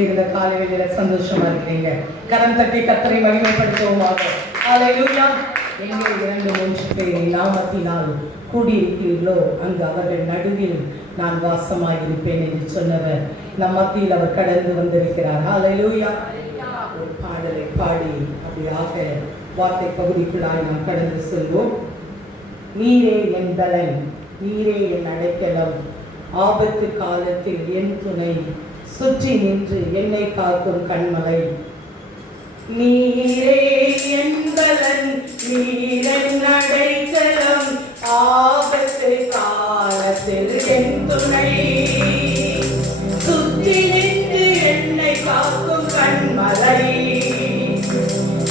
இந்த காலை வேளையில சந்தோஷமா இருக்கிறீங்க. கரம் தட்டி கர்த்தரை மகிமைப்படுத்துவோமாக. ஹல்லேலூயா. எங்கே 2-3 பேர் நாமத்தினால் கூடியிருக்கிறீர்களோ அங்கு அவர்கள் நடுவில் நான் வாசமாய் இருப்பேன் என்று சொன்னவர் நம் மத்தியில் அவர் கடந்து வந்திருக்கிறார். ஹல்லேலூயா. ஒரு பாடலை பாடி அப்படியாக வார்த்தை பகுதிக்குள்ளாய் நாம் கடந்து செல்வோம். நீரே என் பலன், நீரே என் அடைக்கலம், ஆபத்து காலத்தில் என் துணை, சுற்றி நின்று என்னை காக்கும் கண்மலை. நீரே என் பலன், நீரென் அடைக்கலம், ஆபத்து காலத்தில் என் துணை, சுற்றி நின்று என்னை காக்கும் கண்மலை.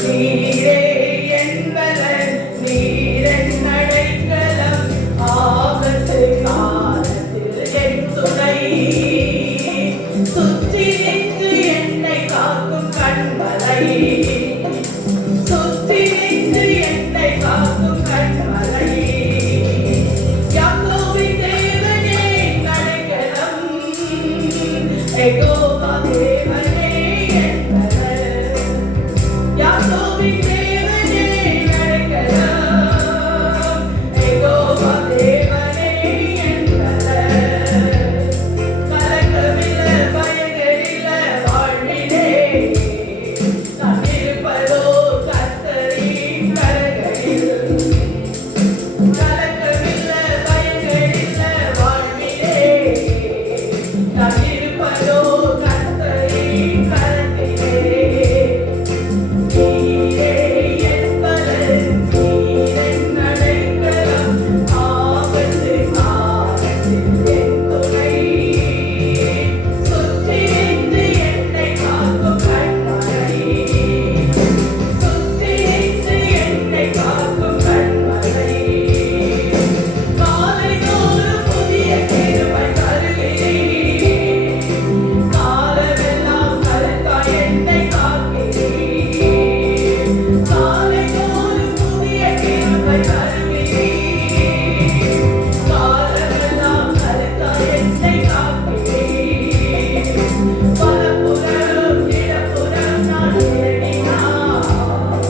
நீரே என் பலன், நீரென் அடைக்கலம், ஆபத்து காலத்தில் என் துணை, சுற்றி நின்று என்னை காக்கும் கண்மலை, சுற்றி நின்று என்னை காக்கும் கண்மலை. யாக்கோபின் தேவனே அடைக்கலம், யெகோவா தேவனே என் பலன். யாக்கோபின் தேவனே அடைக்கலம், யெகோவா தேவனே என் பலன். கலக்கமில்ல பயங்களில்ல வாழ்விலே, தன்னிருப்பதோ கர்த்தரின் கரங்களில். கலக்கமில்ல பயங்களில்ல வாழ்விலே, தன்னிருப்பதோ கர்த்தரின் கரத்திலே. நீரே என் பலன், நீரென் அடைக்கலம், ஆபத்து காலத்தில் என் துணை, சுற்றி நின்று என்னை காக்கும் கண்மலை, சுற்றி நின்று என்னை காக்கும் கண்மலை. காலைதோறும் புதிய கிருபை தருகிறீர், காலமெல்லாம் கருத்தாய் என்னை காக்கிறீர். காலைதோறும் புதிய கிருபை தருகிறீர், காலமெல்லாம் கருத்தாய் என்னை காக்கிறீர். வலப்புறம் இடப்புறம் நான் தேடினான்,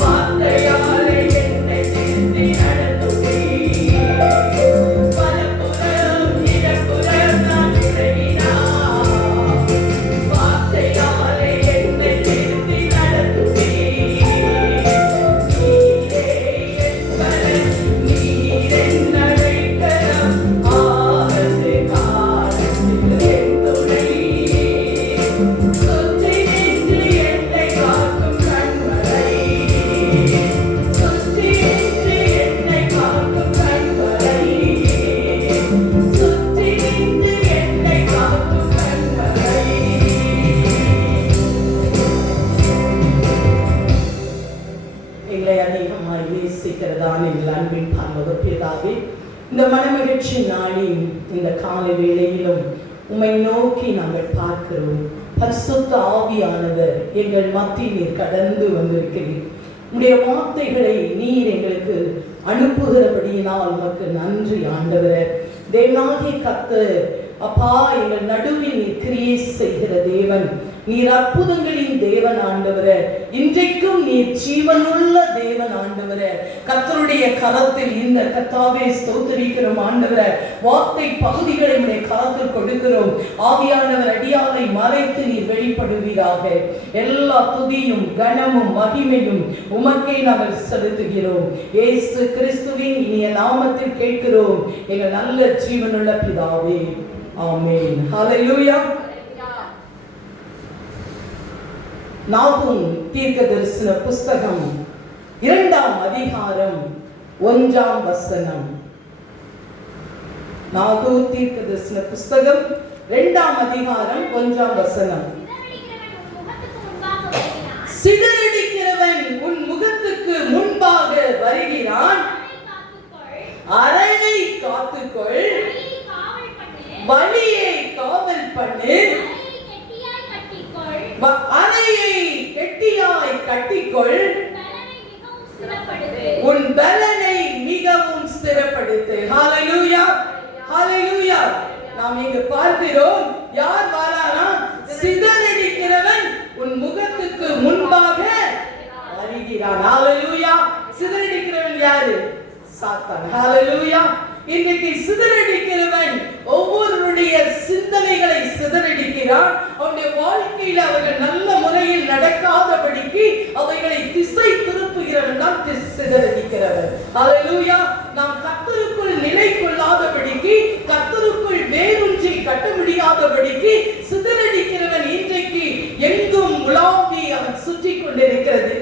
வார்த்தையாலே என்னை திருத்தி நடத்துவீர். வலப்புறம் இடப்புறம் நான் தேடினான், வார்த்தையாலே என்னை திருத்தி நடத்துவீர். நீரே என் பலன், நீரென் அடைக்கலம், ஆபத்து காலத்தில் என் துணை, சுற்றி நின்று என்னை காக்கும் கண்மலை, சுற்றி நின்று என்னை காக்கும் கண்மலை, சுற்றி நின்று என்னை காக்கும் கண்மலை. எங்களை அதிகமாய் நேசிக்கிறதான எங்கள் அன்பின் பரலோக பிதாவே, இந்த மனமகிழ்ச்சி நாளின் இந்த காலை வேளையிலும் உம்மை நோக்கி நாங்கள் பார்க்கிறோம். பரிசுத்த ஆவியானவர் எங்கள் மத்தியில் நீர் கடந்து வந்திருக்கிறீர். உம்முடைய வார்த்தைகளை நீர் எங்களுக்கு அனுப்புகிறபடியினால் உமக்கு நன்றி ஆண்டவரே. தேவனாகிய கர்த்தர் அப்பா, எங்கள் நடுவில் நீர் கிரியை செய்கிற தேவன், நீர் அற்புதங்களின் தேவன் ஆண்டவரே. இன்றைக்கும் நீர் ஜீவனுள்ள தேவன் ஆண்டவரே. கர்த்தருடைய கரத்தில் இந்த கர்த்தாவே ஸ்தோத்திரிக்கிறோம் ஆண்டவரே. வார்த்தை பகுதிகளை உடைய கரத்தில் கொடுக்கிறோம். ஆவியானவர் அடியானை மறைத்து நீர் வெளிப்படுவீராக. எல்லா துதியும் கனமும் மகிமையும் உமக்கே நாங்கள் செலுத்துகிறோம். இயேசு கிறிஸ்துவின் இனிய நாமத்தில் கேட்கிறோம் எங்கள் நல்ல ஜீவனுள்ள பிதாவே, ஆமென். ஹல்லேலூயா. நாகூம் தீர்க்கதரிசன புஸ்தகம் 2ஆம் அதிகாரம் 1ஆம் வசனம். நாகூம் தீர்க்கதரிசன புஸ்தகம் 2ஆம் அதிகாரம் 1ஆம் வசனம். சிதறடிக்கிறவன் உன் முகத்துக்கு முன்பாக வருகிறான், அரணை காத்துக்கொள், வழியை காவல் பண்ணு, அணையை கெட்டியாய் கட்டிக்கொள், உன் பலனை மிகவும் ஸ்திரப்படுத்து. ஹல்லேலூயா, ஹல்லேலூயா. நாம் இங்கு பார்க்கிறோம், யார் வாரானா? சிதற சிதறடிக்கிறவன் உன் முகத்துக்கு முன்பாக வருகிறான். ஹalleluya. சிதறடிக்கிறவன் யாரு? சாத்தான். ஹalleluya. இன்றைக்கு சிதறடிக்கிறவன் ஒவ்வொருவருடைய சிந்தனைகளை சிதறடிக்கிறான். அவனுடைய வாழ்க்கையில் அவர்கள் நல்ல முறையில் நடக்காதபடிக்கு அவைகளை திசை திருப்புகிறவன் தான் சிதறடிக்கிறவன். ஹalleluya. நாம் கர்த்தருக்குள் நிலை கொள்ளாதபடிக்கு, கர்த்தருக்குள் வேரூன்றி கட்ட முடியாதபடிக்கு சிதறடிக்கிறவன் இன்றைக்கு எங்கும் உலாவி அவன் சுற்றி கொண்டிருக்கிறது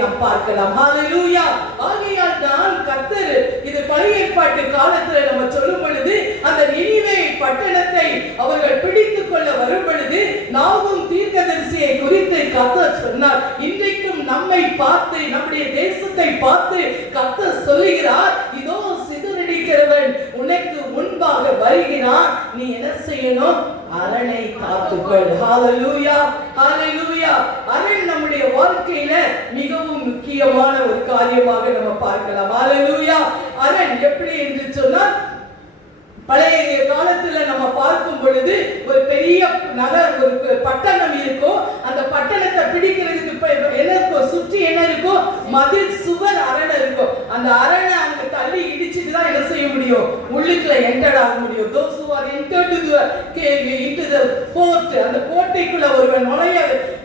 நாம் பார்க்கலாம். ஹalleluya. ஆகையால் தான் கர்த்தர் இது பழைய ஏற்பாட்டு காலத்துல நம்ம சொல்லும் பொழுது அந்த நினிவே பட்டணத்தை அவர்கள் பிடித்துக் கொள்ள வரும் பொழுது நாகும் தீர்க்கதரிசியை குறித்து கர்த்தர் சொன்னார். இன்றைக்கும் நம்மை பார்த்து, நம்முடைய தேசத்தை பார்த்து கர்த்தர் சொல்லுகிறார், இதோ சிதறடிக்கிறவன் உனக்கு முன்பாக வருகிறான், நீ என்ன செய்யணும்? அரணை காத்துக்கொள். ஹalleluya. ஹalleluya. அரண் நம்முடைய வாழ்க்கையில மிகவும் முக்கியமான ஒரு காரியமாக நம்ம பார்க்கலாம். ஹalleluya. அரண் எப்படி என்று சொன்னால், பழைய காலத்துல நம்ம பார்க்கும் பொழுது ஒரு பெரிய நகர், ஒரு பட்டணம் இருக்கும். அந்த பட்டணத்தை பிடிக்கிறதுக்கு என்ன இருக்கும்? சுற்றி என்ன இருக்கும்? மதில், சுவர், அரணை இருக்கும். அந்த அரணை அங்க தள்ளி இடிச்சிட்டு தான் என்ன செய்ய முடியும்? உள்ளுக்குள்ள என்டர் ஆக முடியும். those who are entered into the fort, அந்த கோட்டைக்குள்ள ஒருவன் நுழைய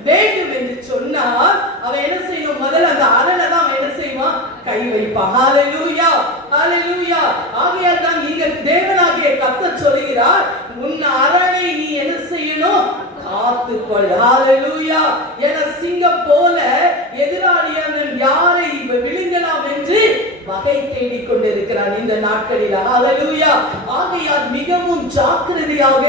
வேண்டும் என்று சொன்னால் அவன் என்ன செய்யணும்? முதல்ல அந்த அரணை தான் அவன் என்ன செய்வான்? கை வைப்பான். ஹalleluya. ஹalleluya. ஆகையால் தான் நீங்க தேவனாகிய கர்த்தர் சொல்கிறார், உன் அரணை நீ என்ன செய்யணும்? காத்துக்கொள். ஹalleluya. என சிங்கம் போல எதிராளியவன் யாரை விழுங்கலாம் என்று வகை தேடிக் கொண்டிருக்கிறான் இந்த நாட்களில். ஹalleluya. ஆகையால் மிகவும் ஜாக்கிரதையாக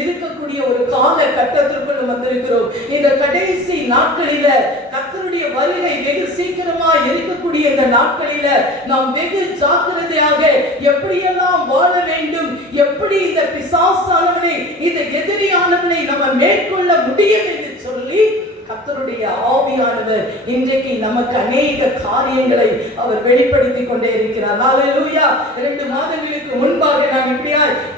இருக்கக்கூடிய ஒரு கால கட்டத்திற்குள் வந்திருக்கிறோம். இந்த கடைசி நாட்களில கர்த்தருடைய வருகை வெகு சீக்கிரமா இருக்கக்கூடிய இந்த நாட்களில நாம் வெகு ஜாக்கிரதையாக எப்படியெல்லாம் வாழ வேண்டும், எப்படி இந்த பிசாசானவனை, இந்த எதிரியானவனை நம்ம மேற்கொள்ள முடியும் என்று சொல்லி கர்த்தருடைய ஆவியானவர் இன்றைக்கு நமக்கு அநேக காரியங்களை அவர் வெளிப்படுத்தி கொண்டே இருக்கிறார். ஹalleluya. 2 மாதங்களுக்கு முன்பாக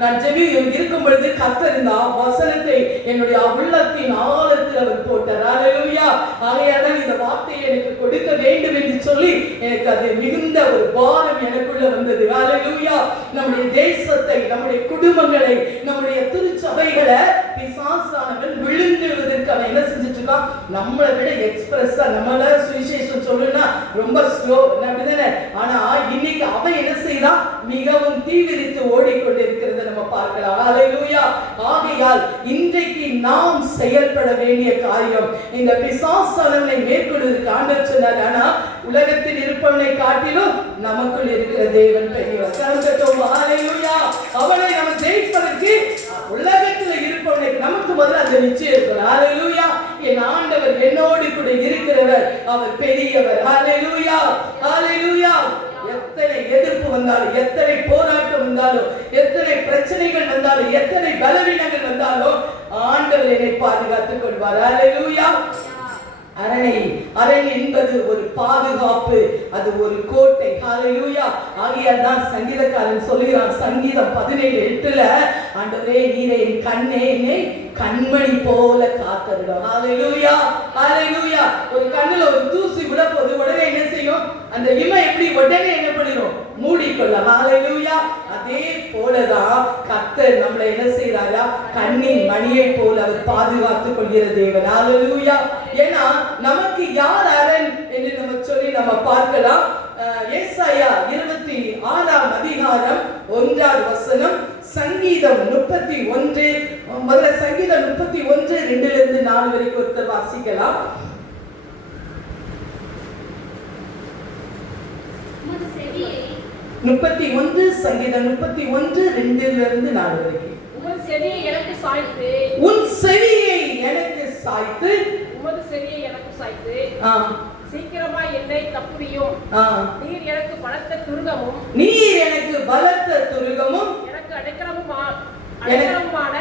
நான் ஜெபி இருக்கும் பொழுது கர்த்தர் இந்த வசனத்தை என்னுடைய உள்ளத்தின் ஆழத்தில் அவர் போட்டார். ஹalleluya. ஆகையால் இந்த வார்த்தையை எனக்கு கொடுக்க வேண்டும் என்று சொல்லி எனக்கு அது மிகுந்த ஒரு பாரம் எனக்குள்ள வந்தது. ஹalleluya. நம்முடைய தேசத்தை, நம்முடைய குடும்பங்களை, நம்முடைய திருச்சபைகளை பிசாசானவன் விழுங்குவதற்கு அவன் என்ன செஞ்சிட்டு இருக்கான்? நம்மளை விட எக்ஸ்பிரஸா நம்மள சுவிசேஷம் சொல்லுனா ரொம்ப ஸ்லோ அப்படிதானே. ஆனா இன்னைக்கு அவன் என்ன செய்யறான்? மிகவும் தீவிரித்து ஓடிக்கொண்டிருக்கிறத நம்ம பார்க்கலாம். ஹalleluya. ஆகையால் இன்றைக்கு நாம் செயல்பட வேண்டிய காரியம் இந்த பிசாசானவனை மேற்கொள்வதற்கு ஆண்டவர் சொன்னார். ஆனா உலகத்தில் இருப்பவனை காட்டிலும் நமக்குள் இருக்கிற தேவன் பெரியவர். ஹalleluya. அவனை நம்ம ஜெயிப்பதற்கு உலகத்தில் இருப்பவனை நமக்கு முதல்ல அந்த நிச்சயம் இருக்கணும். ஹalleluya. என் ஆண்டவர் என்னோடு கூட இருக்கிறவர், அவர் பெரியவர். ஹalleluya. ஹalleluya. எத்தனை எதிர்ப்பு வந்தாலும், எத்தனை போராட்டம் வந்தாலும், எத்தனை பிரச்சனைகள் வந்தாலும், எத்தனை பலவீனங்கள் வந்தாலும் ஆண்டவர் என்னை பாதுகாத்துக் கொள்வார். ஹalleluya. அரணை என்பது ஒரு பாதுகாப்பு, அது ஒரு கோட்டை. ஹalleluya. ஆகையால் தான் சங்கீதக்காரன் சொல்கிறான், சங்கீதம் 17:8, ஆண்டவரே நீரே என் கண்ணே என்னை கண்மணி போல காத்தருளும். ஹalleluya. ஹalleluya. ஒரு கண்ணுல ஒரு தூசி விட போது உடனே என்ன செய்யும்? அந்த இமை எப்படி உடனே என்ன பண்ணிரும்? மூடிக்கொள்ள. ஹalleluya. அதே போலதான் கர்த்தர் நம்மளை என்ன செய்யறாரா? கண்ணின் மணியை போல அவர் பாதுகாத்துக் கொள்கிற தேவன். ஹalleluya. ஏன்னா நமக்கு யார் அரண் என்று நம்ம சொல்லி நம்ம பார்க்கலாம். ஏசாயா 26ஆம் அதிகாரம் 1ஆம் வசனம், சங்கீதம் 31, முதல்ல சங்கீதம் 31 2லிருந்து 4 வரைக்கும் ஒருத்தர் வாசிக்கலாம். 31 சங்கீதம் 31 2லிருந்து 4 வரைக்கும். உன் செவியை எனக்கு சாய்த்து, உன் செவியை எனக்கு சாய்த்து, உமது செவியை எனக்கு சாய்த்து, சீக்கிரமாய் என்னை தப்புவியும். நீர் எனக்கு பலத்த துருகமும், நீர் எனக்கு பலத்த துருகமும், எனக்கு அடைக்கலமான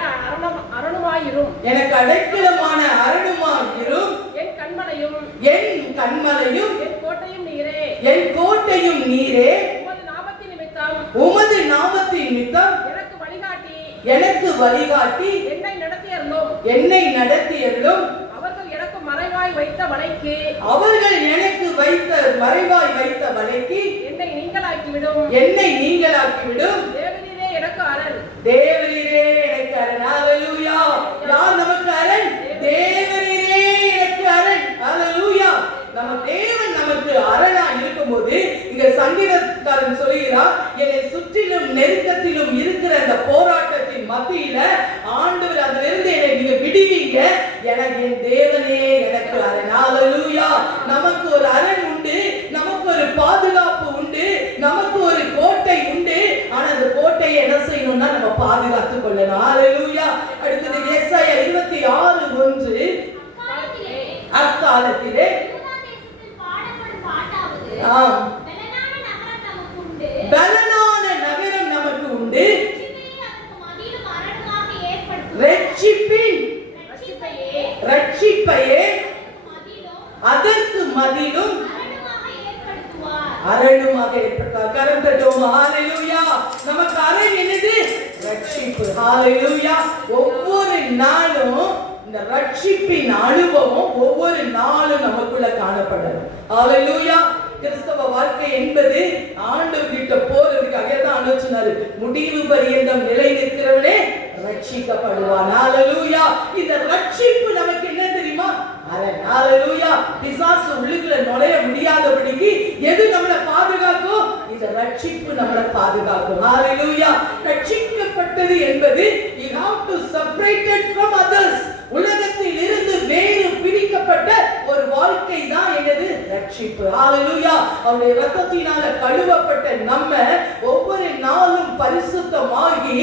அரணுமாயிரும், எனக்கு அடைக்கலமான அரணுமாயிரும், என் கண்மலையும், என் கண்மலையும், என் கோட்டையும் நீரே, என் கோட்டையும் நீரே, உமது நாமத்தின் நிமித்தம், உமது நாமத்தின் நிமித்தம் எனக்கு வழிகாட்டி என்னை நடத்தியருளும். மறைவாய் வைத்த வலைக்கு என்னை நீங்களாக்கிவிடும். தேவரீரே எனக்கு அரண். ஹல்லேலூயா. யார் நமக்கு அரண்? தேவரீரே எனக்கு அரண். ஹல்லேலூயா. நம்ம தேவன் நமக்கு அரணா இருக்கும்போது இங்க சங்கீதக்காரன் சொல்கிறார், என்னை சுற்றிலும் நெருக்கத்திலும் இருக்கிற அந்த போராட்டத்தின் மத்தியில ஆண்டவர் அதிலிருந்து என்னை நீங்க விடுவீங்க. எனக்கு என் தேவனே எனக்கு அரண். ஹல்லேலூயா. நமக்கு ஒரு அரண் உண்டு, நமக்கு ஒரு பாதுகாப்பு உண்டு, நமக்கு ஒரு கோட்டை உண்டு. ஆனா அந்த கோட்டையை என்ன செய்யணும்னா நம்ம பாதுகாத்துக் கொள்ளணும். ஹல்லேலூயா. அடுத்தது ஏசாயா 26:1. அக்காலத்திலே பலனான நகரம் நமக்கு உண்டு, ரட்சிப்பையே அதற்கு மதிலும் அரணுமாக ஏற்படுத்தார். கரம் தட்டுவோம். ஹல்லேலூயா. நமக்கு அரண் என்னது? ரட்சிப்பு. ஹல்லேலூயா. ஒவ்வொரு நாளும் இந்த ரட்சிப்பின் அனுபவம் ஒவ்வொரு நாளும் நமக்குள்ள காணப்படணும். ஹல்லேலூயா. கிறிஸ்தவ வாழ்க்கை என்பது ஆண்டவர் கிட்ட போறதுக்காக தான் ஆலோசனாரு. முடிவு பரியந்தம் நிலை நிற்கிறவனே ரட்சிக்கப்படுவான். ஹல்லேலூயா. இந்த ரட்சிப்பு நமக்கு என்ன தெரியுமா? அரண். ஹல்லேலூயா. பிசாசு உள்ளுக்குள்ள நுழைய முடியாதபடிக்கு எது நம்மளை பாதுகாக்கும்? இந்த ரட்சிப்பு நம்மளை பாதுகாக்கும். ஹல்லேலூயா. ரட்சிக்கப்பட்டது என்பது you have to separated from others. உலகத்தில் இருந்து வேறு பிரிக்கப்பட்ட ஒரு வாழ்க்கை தான் என்னது? ரட்சிப்பு. ஹல்லேலூயா. அவருடைய இரத்தத்தினால கழுவப்பட்ட நம்ம ஒவ்வொரு நாளும் பரிசுத்தமாகி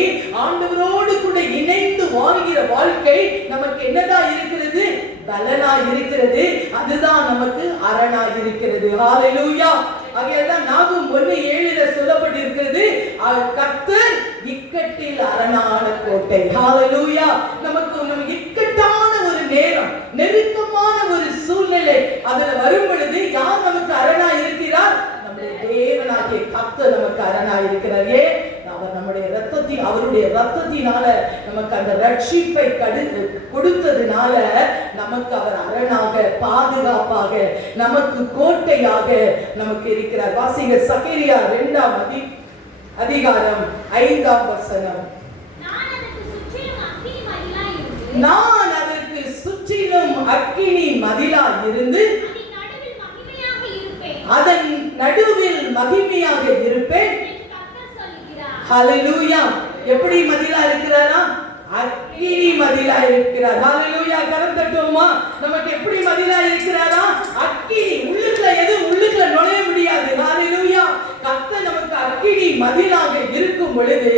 ஆண்டவரோடு கூட இணைந்து வாழ்கிற வாழ்க்கை நமக்கு என்னதா இருக்கிறது? பலனா இருக்கிறது. அதுதான் நமக்கு அரணா இருக்கிறது. ஹல்லேலூயா. ஆகையால் நாகும் 1:7 சொல்லப்பட்டிருக்கிறது, கர்த்தர் இக்கட்டில் அரணான கோட்டை. ஹல்லேலூயா. நமக்கு இக்கட்டான ஒரு நேரம், நெருக்கமான ஒரு சூழ்நிலை அதுல வரும் பொழுது யார் நமக்கு அரணா இருக்கிறார்? நம்முடைய தேவனாகிய கர்த்தர் நமக்கு அரணா இருக்கிறார். அவர் நம்முடைய அவருடைய இரத்தத்தினால நமக்கு அந்த ரட்சிப்பை கொடுத்ததுனால நமக்கு அவர் அரணாக, பாதுகாப்பாக, நமக்கு கோட்டையாக நமக்கு இருக்கிறார். வாசிங்க சகரியா 2 அதிகாரம் 5 நான் அதற்கு சுற்றிலும் அக்கினி மதிலா இருந்து அதன் நடுவில் மகிமையாக இருப்பேன். ஹல்லேலூயா. எப்படி மதிலா இருக்கிறாரா? அக்கினி மதிலா இருக்கிறார். ஹல்லேலூயா. கரம் தட்டுவோமா? நமக்கு எப்படி மதிலா இருக்கிறாரா? அக்கினி. உள்ளுக்குள்ள எது உள்ளுக்குள்ள நுழைய முடியாது. ஹல்லேலூயா. கர்த்தர் நமக்கு அக்கினி மதிலாக இருக்கும் பொழுது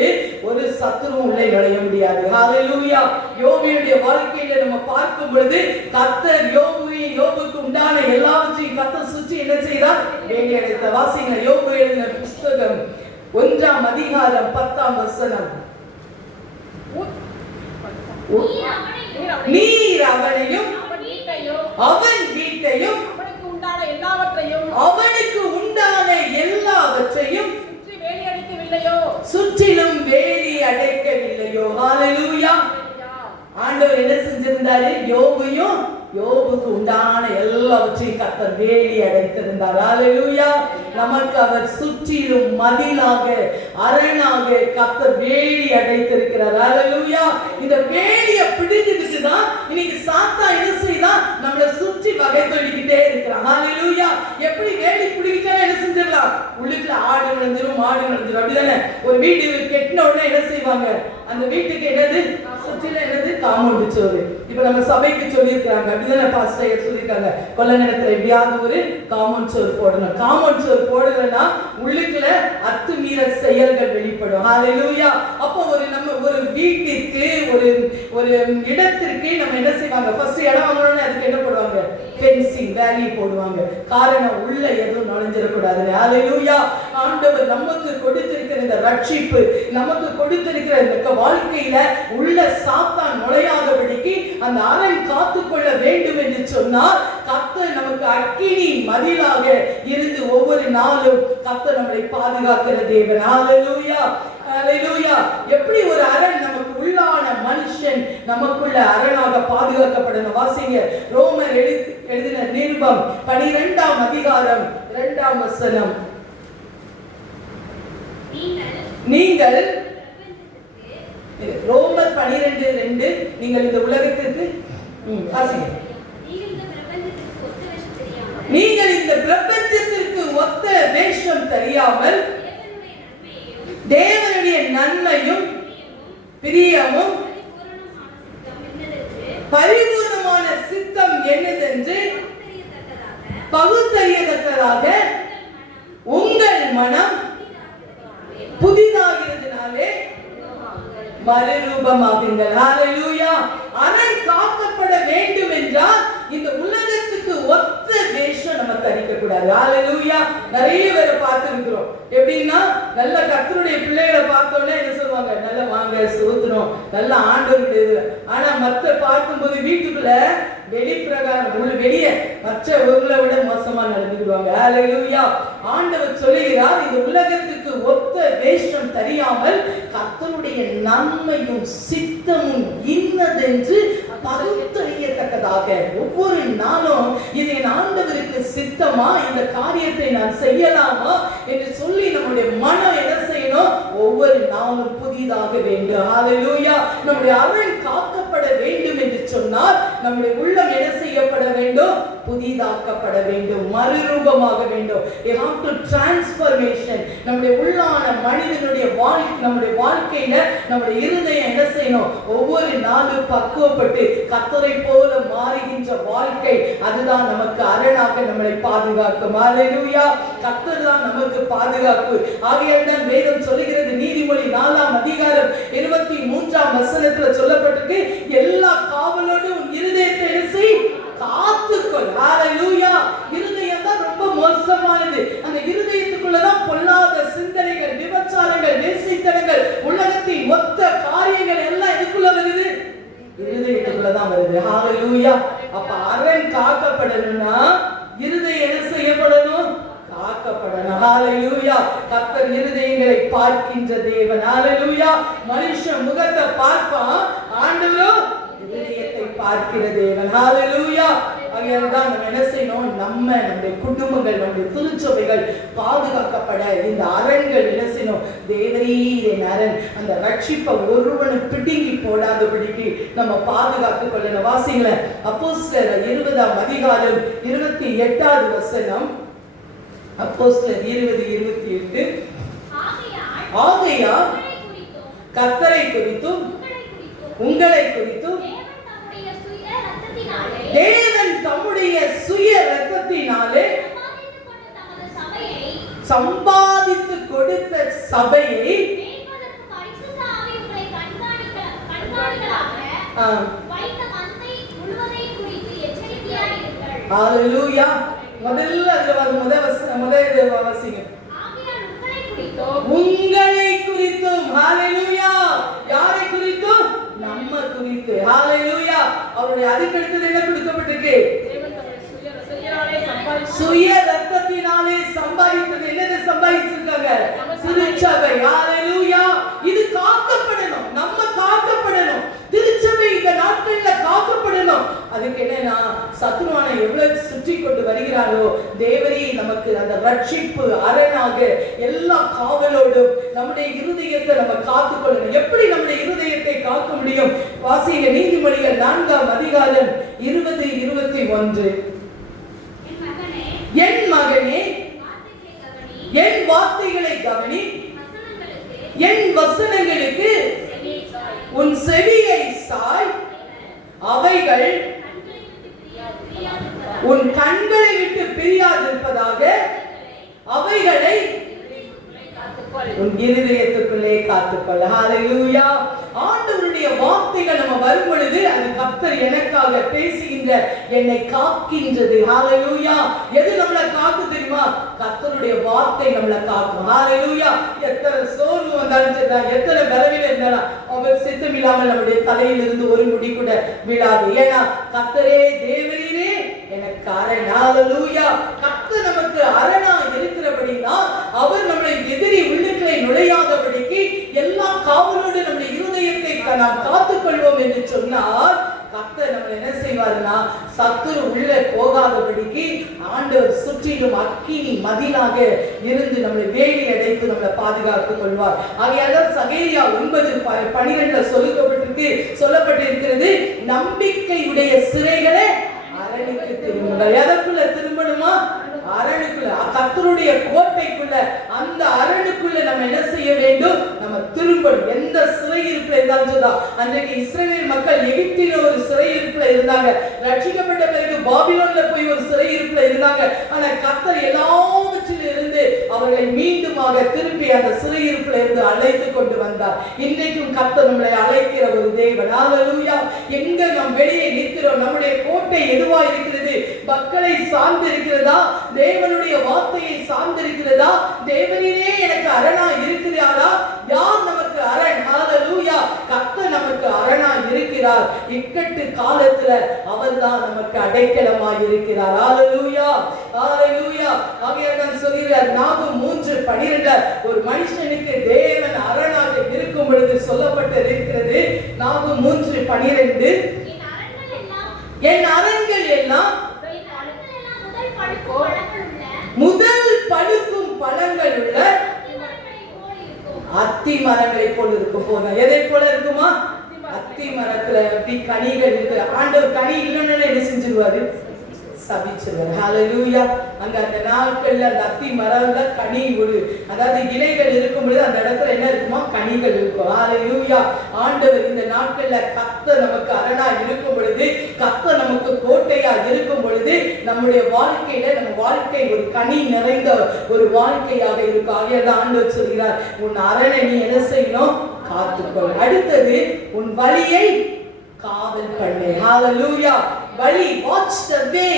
ஒரு சத்துருவும் உள்ளே நுழைய முடியாது. ஹல்லேலூயா. யோபுடைய வாழ்க்கையில நம்ம பார்க்கும் பொழுது கர்த்தர் யோபுக்கு உண்டான எல்லாவற்றையும் கர்த்தர் சுற்றி என்ன செய்தார்? வேண்டி அடைத்த. வாசிங்க யோபு எழுதின புத்தகம் 1 அதிகாரம் 10 நீர் அவனையும் அவன் வீட்டையும் அவனுக்கு உண்டான எல்லாவற்றையும் சுற்றிலும் வேலி அடைக்கவில்லையோ? ஹல்லேலூயா. ஆண்டவர் என்ன செஞ்சிருந்தாரு? யோபுக்கு உண்டான எல்லாவற்றையும் கர்த்தர் வேலி அடைத்திருந்தார். ஹல்லேலூயா. நமக்கு அவர் சுற்றிலும் மதிலாக, அரணாக கர்த்தர் வேலி அடைத்திருக்கிறார். ஹல்லேலூயா. இந்த வேலியை பிடிக்கிறதுக்கு தான் இன்னைக்கு சாத்தான் என்ன செய்தான்? நம்மளை சுற்றி வகை தொழிக்கிட்டே இருக்கிறான். ஹல்லேலூயா. எப்படி வேலி பிடிக்கிட்டா என்ன செஞ்சிடலாம்? உள்ளுக்குள்ள ஆடு நுழைஞ்சிரும், மாடு நுழைஞ்சிரும். அப்படிதானே? ஒரு வீடு கெட்டின உடனே என்ன செய்வாங்க? அந்த வீட்டுக்கு என்னது? சுற்றில என்னது? காம்பவுண்ட் சோறு. இப்ப நம்ம சபைக்கு சொல்லி இருக்காங்க. அப்படிதானே பாஸ்டர் சொல்லிருக்காங்க, கொல்ல நேரத்துல எப்படியாவது ஒரு காம்பவுண்ட் சோறு போடணும். காம்பவுண்ட் சோறு போடலன்னா உள்ளுக்குள்ள அத்துமீறல் செயல்கள் வெளிப்படும். ஹல்லேலூயா. அப்போ ஒரு வீட்டிற்கு ஒரு இடத்திற்கு நம்ம என்ன செய்வாங்க? ஃபர்ஸ்ட் இடம் வாங்கணும்னா அதுக்கு என்ன போடுவாங்க? ஃபென்சிங், வேலி போடுவாங்க. காரணம் உள்ள எதுவும் நுழைஞ்சிடக்கூடாது. ஹல்லேலூயா. ஆண்டவர் நமக்கு கொடுத்திருக்கிற இந்த ரட்சிப்பு, நமக்கு கொடுத்திருக்கிற இந்த வாழ்க்கையில உள்ள சாத்தான் நுழையாதபடிக்கு அந்த அரண் காத்துக்கொள்ள வேண்டும் என்று சொன்னால் கர்த்தர் நமக்கு அக்கினி மதிலாக இருந்து ஒவ்வொரு நாளும் கர்த்தர் நம்மை பாதுகாக்கிற தேவன். ஹல்லேலூயா. ஹல்லேலூயா. எப்படி ஒரு அரண் நமக்கு உள்ளான மனுஷன் நமக்குள்ள அரணாக பாதுகாக்கப்படணும். வாசிங்க ரோமர் எழுதின நிருபம் 12ஆம் அதிகாரம் 2ஆம் வசனம். நீங்கள் ரோமர் 12:2 நீங்கள் இந்த உலகத்திற்கு வாசிங்க. நீங்கள் இந்த பிரபஞ்சத்திற்கு ஒத்த வேஷம் தெரியாமல் தேவனுடைய நன்மையும் பிரியமும் பரிபூர்ணமான சித்தம் என்னதென்று பகுத்தறியத்தக்கதாக உங்கள் மனம் புதிதாகிறதுனாலே மறுரூபமாகுங்கள். ஹல்லேலூயா. அரண் காக்கப்பட வேண்டும் என்றால் இந்த உலகத்துக்கு ஒத்த வேஷம் நம்ம தரிக்க கூடாது. ஹல்லேலூயா. நிறைய பேரை பார்த்திருக்கிறோம். எப்படின்னா நல்ல கர்த்தருடைய பிள்ளைகளை பார்த்தோன்னே என்ன சொல்லுவாங்க, நல்ல வாங்க சோத்துறோம், நல்ல ஆண்டவருடைய. ஆனா மற்ற பார்க்கும்போது வீட்டுக்குள்ள வெளிப்பிரகாரம் வெளியே மற்ற ஊர்களை விட மோசமா நடந்துடுவாங்க. ஹல்லேலூயா. ஆண்டவர் சொல்லுகிறார், இந்த உலகத்துக்கு ஒத்த வேஷம் தெரியாமல் கர்த்தருடைய நன்மையும் சித்தமும் இன்னதென்று பகுத்தறியத்தக்கதாக ஒவ்வொரு நாளும் இது என் ஆண்டவருக்கு சித்தமா, இந்த காரியத்தை நான் செய்யலாமா என்று சொல்லி நம்முடைய மனம் என்ன செய்யணும், ஒவ்வொரு நாளும் புதிதாக வேண்டும். ஹல்லேலூயா. நம்முடைய அரண் காக்கப்பட வேண்டும் என்று சொன்னால் நம்முடைய உள்ளம் என்ன செய்யப்பட வேண்டும், புதிதாக்கப்பட வேண்டும், மறுரூபமாக வேண்டும். we have to transformation. நம்முடைய உள்ளான மனிதனுடைய நம்முடைய வாழ்க்கையில நம்முடைய இருதயம் என்ன செய்யணும், ஒவ்வொரு நாளும் பக்குவப்பட்டு கர்த்தரை போல மாறுகின்ற வாழ்க்கை, அதுதான் நமக்கு அரணாக நம்மளை பாதுகாக்கும். ஹல்லேலூயா. கர்த்தர் தான் நமக்கு பாதுகாப்பு. ஆகையால் தான் வேதம் சொல்லுகிறது, நீதிமொழி 4ஆம் அதிகாரம் 23ஆம் வசனத்துல சொல்லப்பட்டிருக்கு, எல்லா காவலோடும் உன் இருதயத்தை காத்துக்கொள். ஹல்லேலூயா. இருதயம் தான் ரொம்ப மோசமானது. அந்த இருதயத்துக்குள்ளதான் பொல்லாத சிந்தனைகள், விபச்சாரங்கள், வேசித்தனங்கள், உலகத்தின் மொத்த காரியங்கள் எல்லாம் எதுக்குள்ள வருது, இருதயத்துக்குள்ளதான் வருது. ஹல்லேலூயா. அப்ப அரண் காக்கப்படணும்னா இருதயம் என்ன செய்யப்படணும், காக்கப்படணும். ஹல்லேலூயா. கர்த்தர் இருதயங்களை பார்க்கின்ற தேவன். ஹல்லேலூயா. மனுஷன் முகத்தை பார்ப்பான், ஆண்டவரோ இதயத்தை பார்க்கிற தேவன். ஹல்லேலூயா. ஆகையால்தான் நம்ம என்ன செய்யணும், நம்முடைய குடும்பங்கள், நம்முடைய திருச்சபைகள் பாதுகாக்கப்பட இந்த அரண்கள் என்ன செய்யணும், தேவரீரே அரண், அந்த ரட்சிப்பை ஒருவனு பிடுங்கி போடாதபடிக்கு நம்ம பாதுகாத்துக் கொள்ளணும். வாசிங்களேன் அப்போஸ்தலர் 20ஆம் அதிகாரம் 28வது வசனம். அப்போஸ்தலர் 20:28. ஆகையால் கர்த்தரை குறித்தும் உங்களை குறித்தும் தேவன் தம்முடைய சுய இரத்தத்தினாலே சம்பாதித்து கொடுத்த சபையை ஹல்லேலூயா. முதல்ல முதல் வாசிங்க. உங்களை குறித்தும். ஹல்லேலூயா. யாரை குறித்தும், நம்ம குறித்து. ஹல்லேலூயா. அவருடைய அதுக்கடுத்தது என்ன கொடுக்கப்பட்டிருக்கு, சுய ரத்தத்தினாலே சம்பாதித்தது. என்னது சம்பாதிச்சிருக்காங்க, திருச்சபை. ஹல்லேலூயா. இது காக்கப்படணும், நம்ம காக்கப்படணும். திருச்சபை இந்த நாட்கள்ல காக்கப்படணும். அதுக்கு என்னன்னா, சத்துருவான எவ்வளவு சுற்றி கொண்டு வருகிறாரோ, தேவரே நமக்கு அந்த ரட்சிப்பு அரணாக எல்லா காவலோடும் நம்முடைய இருதயத்தை நம்ம காத்துக்கொள்ளணும். எப்படி நம்முடைய இருதயத்தை காக்க முடியும்? வாசிங்க நீதிமொழிகள் 4ஆம் அதிகாரம் 20-21. என் மகனே, என் வார்த்தைகளை கவனி, என் வசனங்களுக்கு உன் செவியை சாய், அவைகள் உன் கண்களை விட்டு பிரியாதிருப்பதாக, அவைகளை உன் இருதயத்துக்குள்ளே காத்துக்கொள்ள. ஹல்லேலூயா. ஆண்டவருடைய வார்த்தைகள் நம்ம வரும் பொழுது அது கர்த்தர் எனக்காக பேசுகின்ற, என்னை காக்கின்றது. ஹல்லேலூயா. எது நம்மளை காக்கு தெரியுமா? கர்த்தருடைய வார்த்தை நம்மளை காக்கும். ஹல்லேலூயா. எத்தனை சோர்வு வந்தாலும் சரி, எத்தனை பலவீனம் இருந்தாலும் அவர் சித்தம் இல்லாமல் நம்முடைய தலையிலிருந்து ஒரு முடி கூட விழாது. ஏன்னா கர்த்தரே தேவரீரே எனக்கு அரண். ஹல்லேலூயா. கர்த்தர் நமக்கு அரணா இருக்கிறபடினா அவர் நம்மளை எதிரி உள்ளுக்குள்ளே நுழையாதபடிக்கு எல்லா காவலோடு நம்முடைய இருதயத்தை நாம் காத்துக்கொள்வோம் இருந்தோம் என்று சொன்னால் கர்த்தர் நம்மளை என்ன செய்வாருன்னா சத்துரு உள்ளே போகாதபடிக்கு ஆண்டவர் சுற்றிலும் அக்கினி மதிலாக இருந்து நம்மளை வேலி அடைத்து நம்மளை பாதுகாத்துக் கொள்வார். ஆகையால சகேரியா 9:12 சொல்லப்பட்டிருக்கிறது, நம்பிக்கையுடைய சிறைகளே அரணுக்கு திரும்புங்கள். எதற்குள்ள திரும்பணுமா? அரணுக்குள்ள, கர்த்தருடைய கோட்டைக்குள்ள, அந்த அரணுக்குள்ள நம்ம என்ன செய்ய வேண்டும்? நம்ம திரும்பணும். எந்த சிறையிருப்புல இருந்தாலும் சொன்னா, அன்றைக்கு இஸ்ரவேல் மக்கள் எகிப்தில ஒரு சிறையிருப்புல இருந்தாங்க, ரட்சிக்கப்பட்ட பிறகு பாபிலோன்ல போய் ஒரு சிறையிருப்புல இருந்தாங்க. ஆனா கர்த்தர் எல்லாவற்றிலும் இருந்து அவர்களை மீண்டுமாக திருப்பி அந்த சிறையிருப்புல இருந்து அழைத்து கொண்டு வந்தார். இன்றைக்கும் கர்த்தர் நம்மளை அழைக்கிற ஒரு தேவன். ஹல்லேலூயா. எங்க நாம் வெளியே நிற்கிறோம்? நம்முடைய கோட்டை எதுவா இருக்கிறது? மக்களை சார்ந்து இருக்கிறதா? தேவனுடைய வார்த்தையை சார்ந்து இருக்கிறதா? தேவனிலே எனக்கு அரணா இருக்கிறாரா? யார் நமக்கு அரண்? ஹல்லேலூயா. கர்த்தர் நமக்கு அரணா இருக்கிறார். இக்கட்டு காலத்துல அவர்தான் நமக்கு அடைக்கலமாய் இருக்கிறார். ஹல்லேலூயா, ஹல்லேலூயா. ஆகையால் நான் சொல்கிறேன், நாகும் 3:12 ஒரு மனுஷனுக்கு தேவன் அரணாக இருக்கும் பொழுது சொல்லப்பட்டிருக்கிறது. நாகும் 3:12 என் அரண்கள் எல்லாம் முதல் பழுக்கும் பழங்கள் உள்ள அத்தி மரங்களை போல் இருக்கும். போன எதை போல இருக்குமா? அத்தி மரத்துல எப்படி கனிகள் இருக்கு. ஆண்டவர் கனி இல்லைன்னு என்ன செஞ்சிருவாரு? சபிச்சிருவாரு. ஹல்லேலூயா. அங்க அந்த நாட்கள்ல அந்த அத்தி மரம்ல கனி அதாவது இலைகள் இருக்கும் பொழுது அந்த இடத்துல என்ன இருக்குமா? கனிகள் இருக்கும். ஹல்லேலூயா. ஆண்டவர் இந்த நாட்கள்ல கர்த்தர் நமக்கு அரணா இருக்கும் பொழுது, கர்த்தர் நமக்கு கோட்டையா இருக்கும் பொழுது, நம்முடைய வாழ்க்கையில நம்ம வாழ்க்கை ஒரு கனி நிறைந்த ஒரு வாழ்க்கையாக இருக்கும். ஆகையால் ஆண்டவர் சொல்கிறார், உன் அரணை நீ என்ன செய்யணும்? காத்துக்கொள். அடுத்தது, உன் வழியை காவல் பண்ணு. ஹல்லேலூயா. வழி, வாட்ச் தி வே.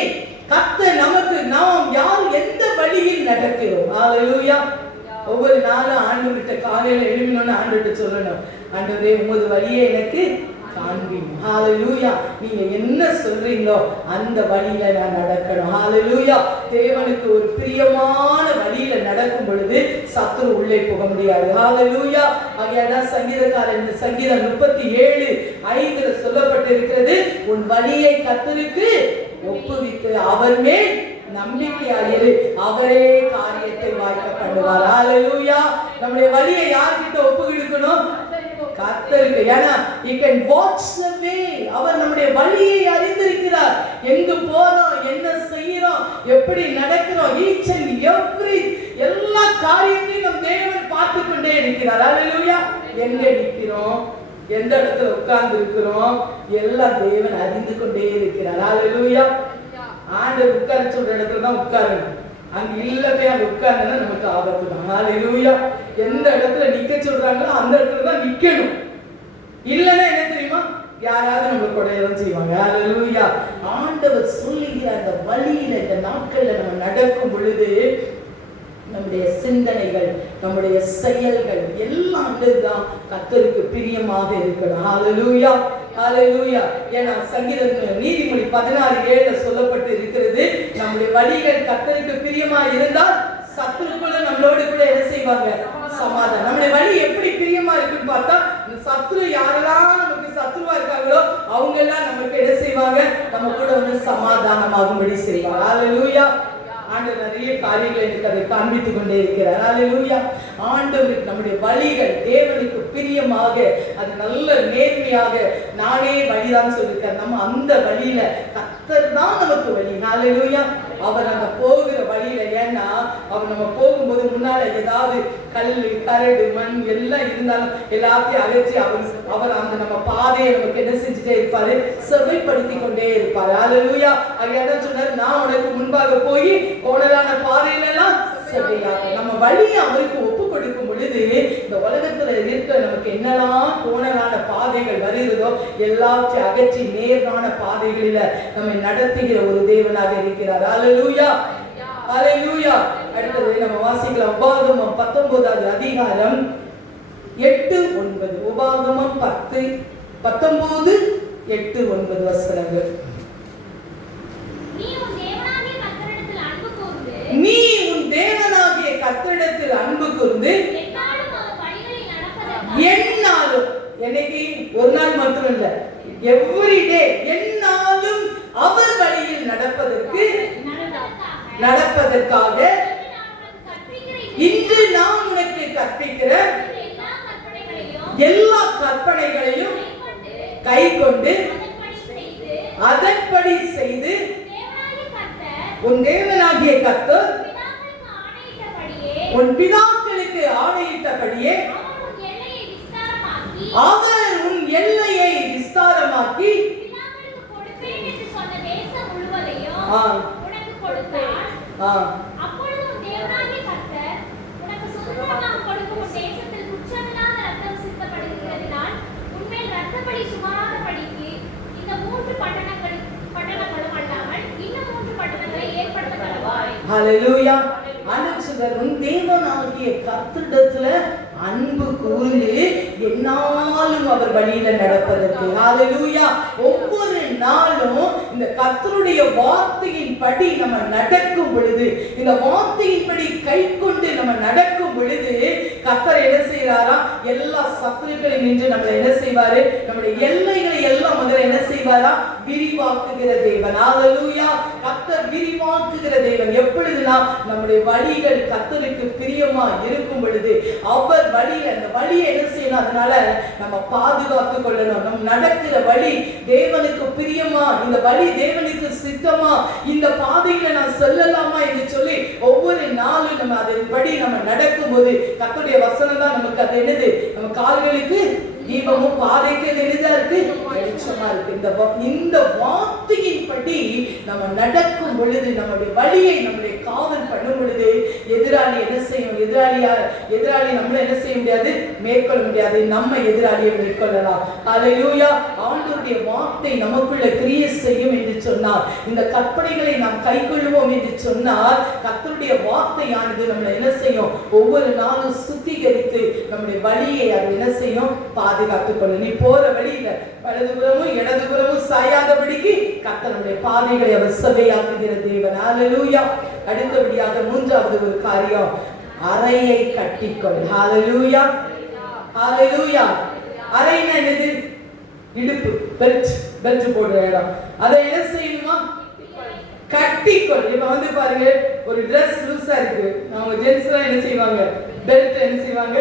கர்த்தர் நமக்கு நாம் யார் எந்த வழியில் நடக்கிறோம். ஹல்லேலூயா. ஒவ்வொரு நாளும் ஆண்டவர்கிட்ட காலையில எழும்பினோன்னு ஆண்டவர்கிட்ட சொல்லணும், ஆண்டவரே உமது வழியை எனக்கு காண்பியும். ஹல்லேலூயா. நீங்க என்ன சொல்றீங்களோ அந்த வழியில நான் நடக்கணும். ஹல்லேலூயா. தேவனுக்கு ஒரு பிரியமான வழியில நடக்கும் பொழுது சத்துரு உள்ளே போக முடியாது. ஹல்லேலூயா. ஆகையால் சங்கீதக்காரன் சங்கீதம் 37:5 சொல்லப்பட்டிருக்கிறது, உன் வழியை கர்த்தருக்கு ஒப்புவித்து அவர் மேல் நம்பிக்கையாயிரு, அவரே காரியத்தை வாய்க்க பண்ணுவார். ஹல்லேலூயா. நம்முடைய வழியை யார்கிட்ட ஒப்புவிக்கணும்? கர்த்தருக்கு. ஏன்னா he can watch the way. அவர் நம்முடைய வழியை அறிந்திருக்கிறார். எங்கு போறோம், என்ன செய்யறோம், எப்படி நடக்கிறோம், each and every எல்லா காரியத்தையும் நம் தேவன் பார்த்து கொண்டே இருக்கிறார். ஹல்லேலூயா. எங்க நிக்கிறோம், எந்த இடத்துல உட்கார்ந்து இருக்கிறோம், எல்லாம் தேவன் அறிந்து கொண்டே இருக்கிறார். ஹல்லேலூயா. ஆண்டவர் உட்கார சொல்ற இடத்துல தான் உட்காரணும். அங்க இல்லவே அங்க உட்கார்ந்தா நமக்கு ஆபத்து தான். ஹல்லேலூயா. எந்த இடத்துல நிக்க சொல்றாங்களோ அந்த இடத்துல தான் நிக்கணும். இல்லன்னா என்ன தெரியுமா? யாராவது நம்ம கொடையதான் செய்வாங்க. ஹல்லேலூயா. ஆண்டவர் சொல்லுகிற அந்த வழியில இந்த நாட்கள்ல நம்ம நடக்கும் பொழுது நம்முடைய சிந்தனைகள், நம்முடைய செயல்கள் எல்லாம் தான் கர்த்தருக்கு பிரியமாக இருக்கணும். ஹல்லேலூயா, ஹல்லேலூயா. ஏன்னா சங்கீதம் நீதிமொழி 16:7 சொல்லப்பட்டு இருக்கிறது, நம்முடைய வழிகள் கர்த்தருக்கு பிரியமா இருந்தால் சத்துருக்குள்ள நம்மளோடு கூட என்ன செய்வாங்க? சமாதானம். நம்முடைய வழி எப்படி பிரியமா இருக்குன்னு பார்த்தா, சத்துரு யாரெல்லாம் நமக்கு சத்துருவா இருக்காங்களோ அவங்க எல்லாம் நமக்கு என்ன செய்வாங்க? நம்ம கூட வந்து சமாதானமாகும்படி செய்வாங்க. ஹல்லேலூயா. ஆண்டவர் நிறைய காரியங்களை எனக்கு அதை காண்பித்துக் கொண்டே இருக்கிறார். ஹல்லேலூயா. ஆண்டவருக்கு நம்முடைய வழிகள் தேவனுக்கு பிரியமாக, அது நல்ல நேர்மையாக, நானே வழிதான் சொல்லியிருக்கார். நம்ம அந்த வழியில கர்த்தர் தான் நமக்கு வழி. ஹல்லேலூயா. அவர் நம்ம போகிற வழியில, ஏன்னா அவர் நம்ம போகும்போது முன்னால ஏதாவது கல், கரடு, மண் எல்லாம் இருந்தாலும் எல்லாத்தையும் அகற்றி அவர் அந்த நம்ம பாதையை நமக்கு என்ன செஞ்சுட்டே இருப்பாரு? செவ்வைப்படுத்தி கொண்டே இருப்பாரு. ஹல்லேலூயா. அதான் சொன்னாரு, நான் உனக்கு முன்பாக போய் கோணலான பாதையிலெல்லாம் செவ்வையாக. நம்ம வழியை அவருக்கு ஒப்பு கொடுக்கும் பொழுது இந்த உலகத்துல இருக்க நமக்கு என்னெல்லாம் கோணலான பாதைகள் வருகிறதோ எல்லாத்தையும் அகற்றி நேரான பாதைகளில நம்மை நடத்துகிற ஒரு தேவனாக இருக்கிறார். ஹல்லேலூயா, ஹல்லேலூயா. அடுத்தது நம்ம வாசிக்கலாம் உபாகமம் 19வது அதிகாரம் 8-9. உபாகமம் 10:19, 8-9 வசனங்கள். நீ உன் தேவனாகிய கர்த்தரிடத்தில் அன்பு கூர்ந்து எந்நாளும், என்னைக்கு ஒரு நாள் மட்டும் இல்ல, எவ்ரிடே எந்நாளும் அவர் வழியில் நடப்பதற்காக இன்று நான் உனக்கு கற்பிக்கிற எல்லா கற்பனைகளையும் கைக்கொண்டு அதன்படி செய்து உன் தேவனாகிய கர்த்தர் உன் பிதாக்களுக்கு ஆணையிட்டபடியே அவர் உன் எல்லையை விஸ்தாரமாக்கி ஹல்லேலூயா. ஆண்டவர் உன் தேவனாகிய கர்த்தரிடத்துல அன்பு கூர்ந்து என்னாலும் அவர் வழியில நடப்பதற்கு. ஹல்லேலூயா. ஒவ்வொரு நாளும் இந்த கர்த்தருடைய வார்த்தையின் படி நம்ம நடக்கும் பொழுது, இந்த வார்த்தையின் படி கை கொண்டு நம்ம நடக்கும் பொழுது கர்த்தர் என்ன செய்யறாரா? எல்லா சத்துருக்களை நின்று நம்மளை என்ன செய்வாரு? நம்முடைய எல்லைகளை எல்லாம் முதல்ல என்ன செய்வாரா? விரிவாக்குகிற தேவன். ஹல்லேலூயா. கர்த்தர் விரிவாக்குகிற தேவன். எப்பொழுதுனா நம்முடைய வழிகள் கர்த்தருக்கு பிரியமா இருக்கும் பொழுது அவர் வழியில அந்த வழியை என்ன செய்யணும்? அதனால நம்ம பாதுகாத்து கொள்ளணும். நம்ம நடக்கிற வழி தேவனுக்கு பிரியமா, இந்த வழி தேவனுக்கு சித்தமா, இந்த பாதையில நான் செல்லலாமா என்று சொல்லி ஒவ்வொரு நாளும் நம்ம அதன்படி நம்ம நடக்கும்போது கர்த்தருடைய வசனம் தான் நமக்கு அது என்னது? நம்ம கால்களுக்கு தீபமும் பாதைக்கு எளிதா இருக்கு, வெளிச்சமா இருக்கு. இந்த வார்த்தையின் படி நம்ம நடக்கும் பொழுது, நம்முடைய வழியை நம்முடைய காவல் பண்ணும் பொழுது எதிராளி என்ன செய்யும்? எதிராளி நம்மள என்ன செய்ய முடியாது? மேற்கொள்ள முடியாது. நம்ம எதிராளியை மேற்கொள்ளலாம். ஹல்லேலூயா. ஆண்டவருடைய வார்த்தை நமக்குள்ள கிரியை செய்யும் என்று சொன்னார். இந்த கற்பனைகளை நாம் கைக்கொள்வோம் என்று சொன்னார். கர்த்தருடைய வார்த்தையானது நம்மளை என்ன செய்யும்? ஒவ்வொரு நாளும் சுத்திகரித்து நம்முடைய வழியை அது என்ன செய்யும்? பாதுகாத்துக் கொள்ள. நீ போற வழியில வலதுபுறமும் இடதுபுறமும் சாயாதபடிக்கு கர்த்தர் நம்முடைய பாதைகளை அவர் செவ்வையாக்குகிற தேவன். ஹல்லேலூயா. அடுத்தபடியாக மூன்றாவது ஒரு காரியம், அறையை கட்டிக்கொள். ஹல்லேலூயா. ஹல்லேலூயா. அறைனா என்னது? இடுப்பு, பெல்ட் போடுற இடம். அதை என்ன செய்யணுமா? கட்டிக்கொள். இப்ப பாருங்க, ஒரு Dress லூசா இருக்கு, அவங்க ஜென்ஸ் எல்லாம் என்ன செய்வாங்க? பெல்ட் என்ன செய்வாங்க?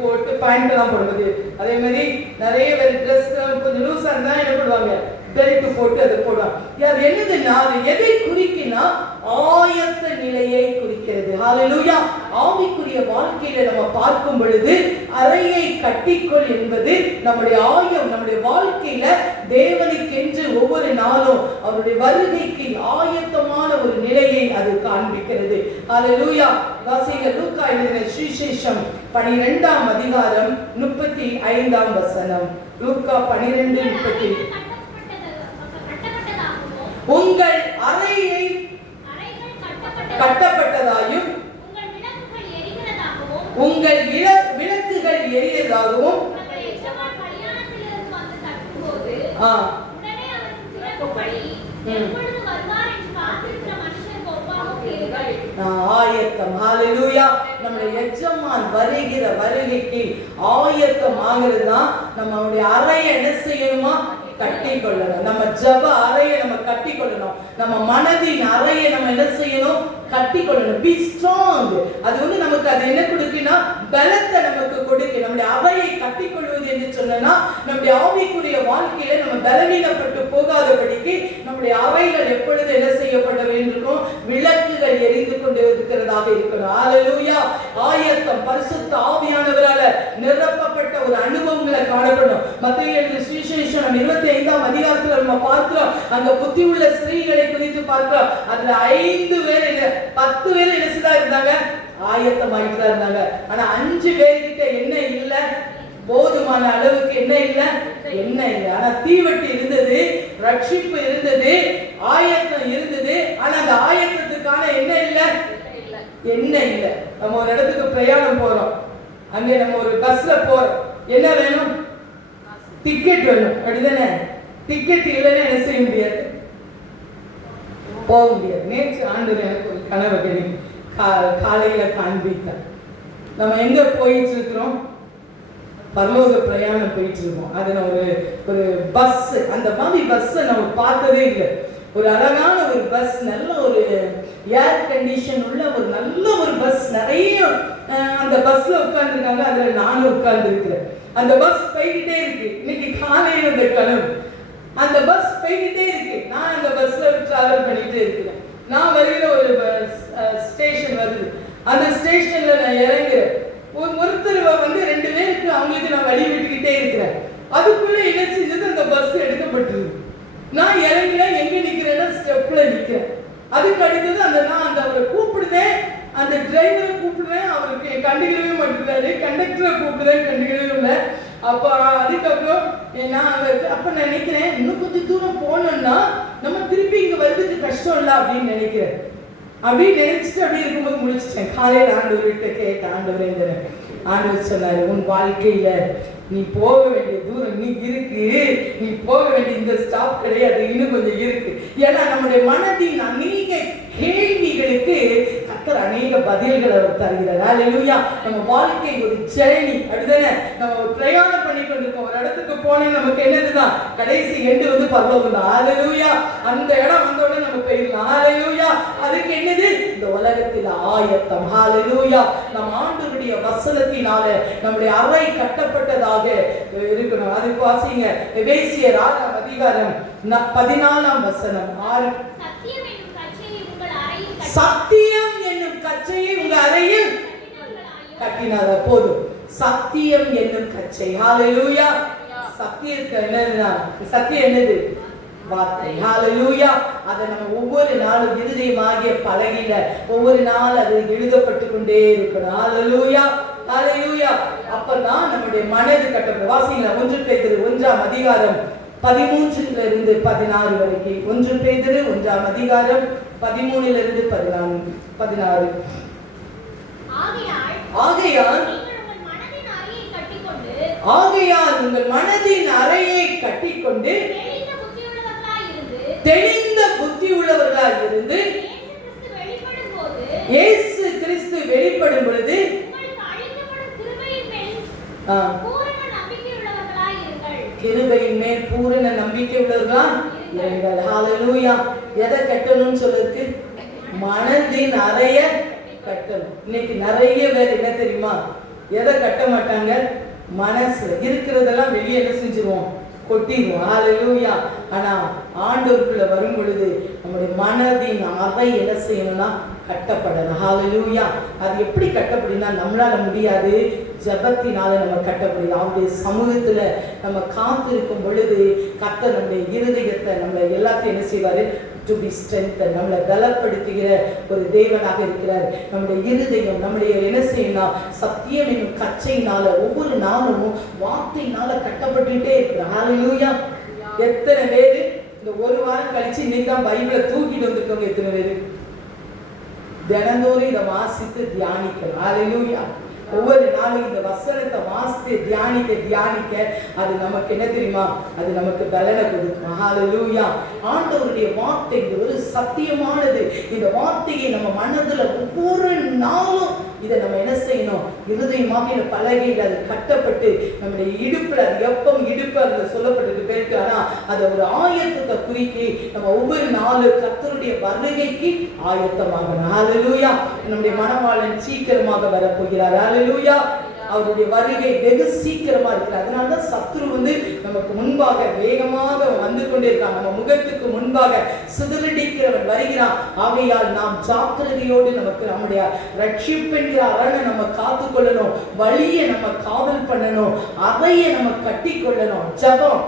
போட்டு பேண்ட் எல்லாம் போடுவது. அதே மாதிரி நிறைய பேர் Dress கொஞ்சம் லூசா இருந்தா என்ன பண்ணுவாங்க? பெல்ட் போட்டு அதை போடுவாங்க. அது என்னதுன்னா, அது எதை குறிக்கினா ஆயத்த நிலையை குறிக்கிறது. ஹல்லேலூயா. ஆவிக்குரிய வாழ்க்கையில நம்ம பார்க்கும் பொழுது அறையை கட்டிக்கொள் என்பது நம்முடைய ஆயம், நம்முடைய வாழ்க்கையில தேவனுக்கென்று ஒவ்வொரு நாளும் அவருடைய வருகைக்கு ஆயத்தமான ஒரு நிலையை அது காண்பிக்கிறது. ஹல்லேலூயா. வாசிங்க லூக்கா எழுதின சுவிசேஷம் 12ஆம் அதிகாரம் 35ஆம் வசனம். லூக்கா 12:30. உங்கள் அறையை கட்டப்பட்டதாயும் உங்கள் விளக்குகள் எரியதாகவும் ஆயத்தம். ஹல்லேலூயா. நம்முடைய எஜமான் வருகிற வருகைக்கு ஆயத்தம் ஆகிறது தான் நம்மளுடைய அறையை என்ன செய்யணுமா? கட்டி கொள்ளணும். நம்ம ஜெப அறையை நம்ம கட்டி கொள்ளணும். நம்ம மனதின் அறையை நம்ம என்ன செய்யணும்? கட்டி கொள்ளணும். Be strong. அது நமக்கு அது என்ன கொடுக்குன்னா பலத்தை நமக்கு கொடுக்கு. நம்முடைய அறையை கட்டி கொள்வது என்று சொன்னா நம்முடைய ஆவிக்குரிய வாழ்க்கையில நம்ம பலவீனப்பட்டு போகாதபடிக்கு நம்முடைய அறைகள் எப்பொழுது என்ன செய்யப்பட வேண்டும்? விளக்குகள் எரிந்து கொண்டு இருக்கிறதாக இருக்கணும். ஹல்லேலூயா. ஆயத்தம். பரிசுத்த ஆவியானவரால நிரப்பப்பட்ட ஒரு அனுபவங்களை காணப்படும். மத்தேயு எழுதின சுவிசேஷம் 25ஆம் அதிகாரத்துல நம்ம பார்க்கிறோம். அங்க புத்தி உள்ள ஸ்திரீகளை குறித்து பார்க்கிறோம். அதுல 5 பேர் 10 பேர் என்ன இருந்தாங்க? ஆயத்தமாயிட்டு இருந்தாங்க. ஆனா 5 பேர்கிட்ட என்ன இல்ல? போதுமான அளவுக்கு என்ன இல்ல? என்ன இல்ல. ஆனா தீவட்டி இருந்தது, ரட்சிப்பு இருந்தது, ஆயத்தம் இருந்தது. ஆனா அந்த ஆயத்தத்துக்கான என்ன இல்ல? என்ன இல்ல. நம்ம ஒரு இடத்துக்கு பிரயாணம் போறோம், அங்க நம்ம ஒரு பஸ்ல போறோம், என்ன வேணும்? டிக்கெட் வேணும். அப்படிதானே? டிக்கெட் இல்லைன்னா என்ன செய்ய முடியாது? போக முடியாது. நேற்று ஆண்டவர் எனக்கு ஒரு கனவை காலையில காண்பித்தார். நம்ம எங்க போயிட்டு இருக்கிறோம்? பரலோக பிரயாணம் போயிட்டு இருக்கோம். அதில் ஒரு பஸ், அந்த மாதிரி பஸ்ஸை நம்ம பார்த்ததே இல்லை. ஒரு அழகான ஒரு பஸ், நல்ல ஒரு ஏர் கண்டிஷன் உள்ள ஒரு நல்ல ஒரு பஸ். நிறைய அந்த பஸ்ல உட்கார்ந்துருக்காங்க, அதுல நானும் உட்கார்ந்து இருக்கிறேன். அந்த பஸ் போய்கிட்டே இருக்கு. இன்னைக்கு காலையில் அந்த கனவு, அந்த பஸ் போய்கிட்டே இருக்கு. நான் அந்த பஸ்ல டிராவல் பண்ணிட்டே இருக்கிறேன். நான் வருகிற ஒரு ஸ்டேஷன் வருது. அந்த ஸ்டேஷன்ல நான் இறங்குறேன். ஒருத்தர் வந்து 2 பேருக்கு அவங்களுக்கு நான் வழி விட்டுக்கிட்டே இருக்கிறேன். அதுக்குள்ள என்ன செஞ்சது, அந்த பஸ் எடுக்கப்பட்டிருக்கு. நான் இறங்குறேன், எங்க நிக்கிறேன்னா ஸ்டெப்ல நிக்கிறேன். அதுக்கு அடுத்தது நான் அவரை கூப்பிடுதேன், அந்த டிரைவரை கூப்பிடுறேன், அவருக்கு கண்டுக்கவே மாட்டேங்கிறாரு. கண்டக்டரை கூப்பிடுறேன், கண்டுக்கவே இல்லை. அப்போ அதுக்கப்புறம் அப்ப நான் நினைக்கிறேன், இன்னும் கொஞ்சம் தூரம் போனோம்னா நம்ம திருப்பி இங்க வருவதுக்கு கஷ்டம் இல்லை அப்படின்னு நினைக்கிறேன். அப்படின்னு நினைச்சிட்டு அப்படி இருக்கும்போது முடிச்சிட்டேன். காலையில் ஆண்டவர்கிட்ட கேட்டேன், ஆண்டவரே, ஆண்டவர் சொன்னாரு, உன் வாழ்க்கையில நீ போக வேண்டிய தூரம் நீ இருக்கு, நீ போக வேண்டிய இந்த ஸ்டாப் கிடையாது, இன்னும் கொஞ்சம் இருக்கு. ஏன்னா நம்முடைய மனதின் அநேக கேள்விகளுக்கு கர்த்தர் அநேக பதில்களை அவர் தருகிறார். ஹல்லேலூயா. நம்ம வாழ்க்கை ஒரு ஜர்னி, அப்படிதானே? நம்ம பிரயாணம் பண்ணி கொண்டிருக்கோம். ஒரு இடத்துக்கு போனோம், நமக்கு என்னதுதான் கடைசி எண்டு வந்து பரலோகம் தான். ஹல்லேலூயா. அந்த இடம் வந்தோடனே நம்ம போயிடலாம். ஹல்லேலூயா. அதுக்கு என்னது? இந்த உலகத்தில் ஆயத்தம். ஹல்லேலூயா. நம்ம ஆண்டவருடைய வசனத்தினால நம்முடைய அறை கட்டப்பட்டதாக இருக்கணும். அதுக்கு வாசிங்க, எபேசியர் 6ஆம் அதிகாரம் 14ஆம் வசனம். சத்தியம் என்னும் கச்சையை உங்க அறையில் கட்டினாத போதும். சத்தியம் என்னும் கச்சை. ஹல்லேலூயா. சத்தியத்தை என்னதுன்னா, சத்தியம் என்னது? வார்த்தை. ஹல்லேலூயா. அதை நம்ம ஒவ்வொரு நாளும் இருதயமாகிய பலகையில ஒவ்வொரு நாள் அது எழுதப்பட்டு கொண்டே இருக்கணும். ஹல்லேலூயா. ஹல்லேலூயா. அப்பதான் நம்முடைய மனது கட்டப்படும். வாசிங்களா, 1 பேதுரு 1ஆம் அதிகாரம் 13 16 வரைக்கும். 1 பேதுரு 1ஆம் அதிகாரம் 13 16. ஆகையால் உங்கள் மனதின் அறையை கட்டிக்கொண்டு தெளிந்த புத்தி உள்ளவர்களாய் இருந்து இயேசு கிறிஸ்து வெளிப்படும் பொழுது கிருபையின் மேல் பூரண நம்பிக்கை உள்ளவர்களாய் இருங்கள். ஹல்லேலூயா. எதை கட்டணும்னு சொல்லிருக்கு? மனதின் அறைய கட்டணும். இன்னைக்கு நிறைய பேர் என்ன தெரியுமா, எதை கட்ட மாட்டாங்க? மனசு இருக்கிறதெல்லாம் வெளியே என்ன செஞ்சிருவோம்? கொட்டிடுவோம். ஹல்லேலூயா. ஆனா ஆண்டவருக்குள்ள வரும் பொழுது நம்முடைய மனதின் அறை என்ன செய்யணும்னா கட்டப்படணும். ஹல்லேலூயா. அது எப்படி கட்டப்படும்னா, நம்மளால முடியாது, ஜெபத்தினால நம்ம கட்டப்படுது. அவருடைய சமூகத்துல நம்ம காத்திருக்கும் பொழுது கர்த்தர் நம்முடைய இருதயத்தை, நம்மளை எல்லாத்தையும் என்ன செய்வாரு? டு பி ஸ்ட்ரென்தன், நம்மளை பலப்படுத்துகிற ஒரு தேவனாக இருக்கிறார். நம்முடைய இருதயம் நம்முடைய என்ன செய்யணும்? சத்தியம் என்னும் கச்சையினால ஒவ்வொரு நாளும் வார்த்தையினால கட்டப்பட்டுட்டே இருக்கிறார். ஹல்லேலூயா. எத்தனை பேரு இந்த ஒரு வாரம் கழிச்சு இன்னைக்கு தான் பைபிளை தூக்கிட்டு வந்திருக்கவங்க எத்தனை பேரு? தினந்தோறும் இதை வாசித்து தியானிக்கணும். ஹல்லேலூயா. ஒவ்வொரு நாளும் இந்த வசனத்தை வாசித்து தியானிக்க அது நமக்கு என்ன தெரியுமா? அது நமக்கு பலனை கொடுக்கும். ஹல்லேலூயா. ஆண்டவருடைய வார்த்தை ஒரு சத்தியமானது. இந்த வார்த்தையை நம்ம மனதுல ஒவ்வொரு நாளும் இதை நம்ம என்ன செய்யணும்? இருதயமாக இந்த பலகையில் அது கட்டப்பட்டு நம்முடைய இடுப்புல, அது எப்பவும் இடுப்பு அதுல சொல்லப்பட்டிருக்கு பேருக்கு. ஆனா அதை ஒரு ஆயத்தத்தை குறிக்கி நம்ம ஒவ்வொரு நாளும் கர்த்தருடைய வருகைக்கு ஆயத்தமாகணும். ஹல்லேலூயா. நம்முடைய மணவாளன் சீக்கிரமாக வரப்போகிறார். ஹல்லேலூயா. அவருடைய வருகை வெகு சீக்கிரமா இருக்கிறார். அதனாலதான் சத்துரு வந்து நமக்கு முன்பாக வேகமாக வந்து கொண்டே இருக்கான். நம்ம முகத்துக்கு முன்பாக சிதறடிக்கிறவன் வருகிறான். ஆகையால் நாம் ஜாக்கிரதையோடு நமக்கு நம்முடைய ரட்சிப்பென்கிற அரணை நம்ம காத்து கொள்ளணும். வழியை நம்ம காவல் பண்ணணும். அதையை நம்ம கட்டி கொள்ளணும். ஜபம்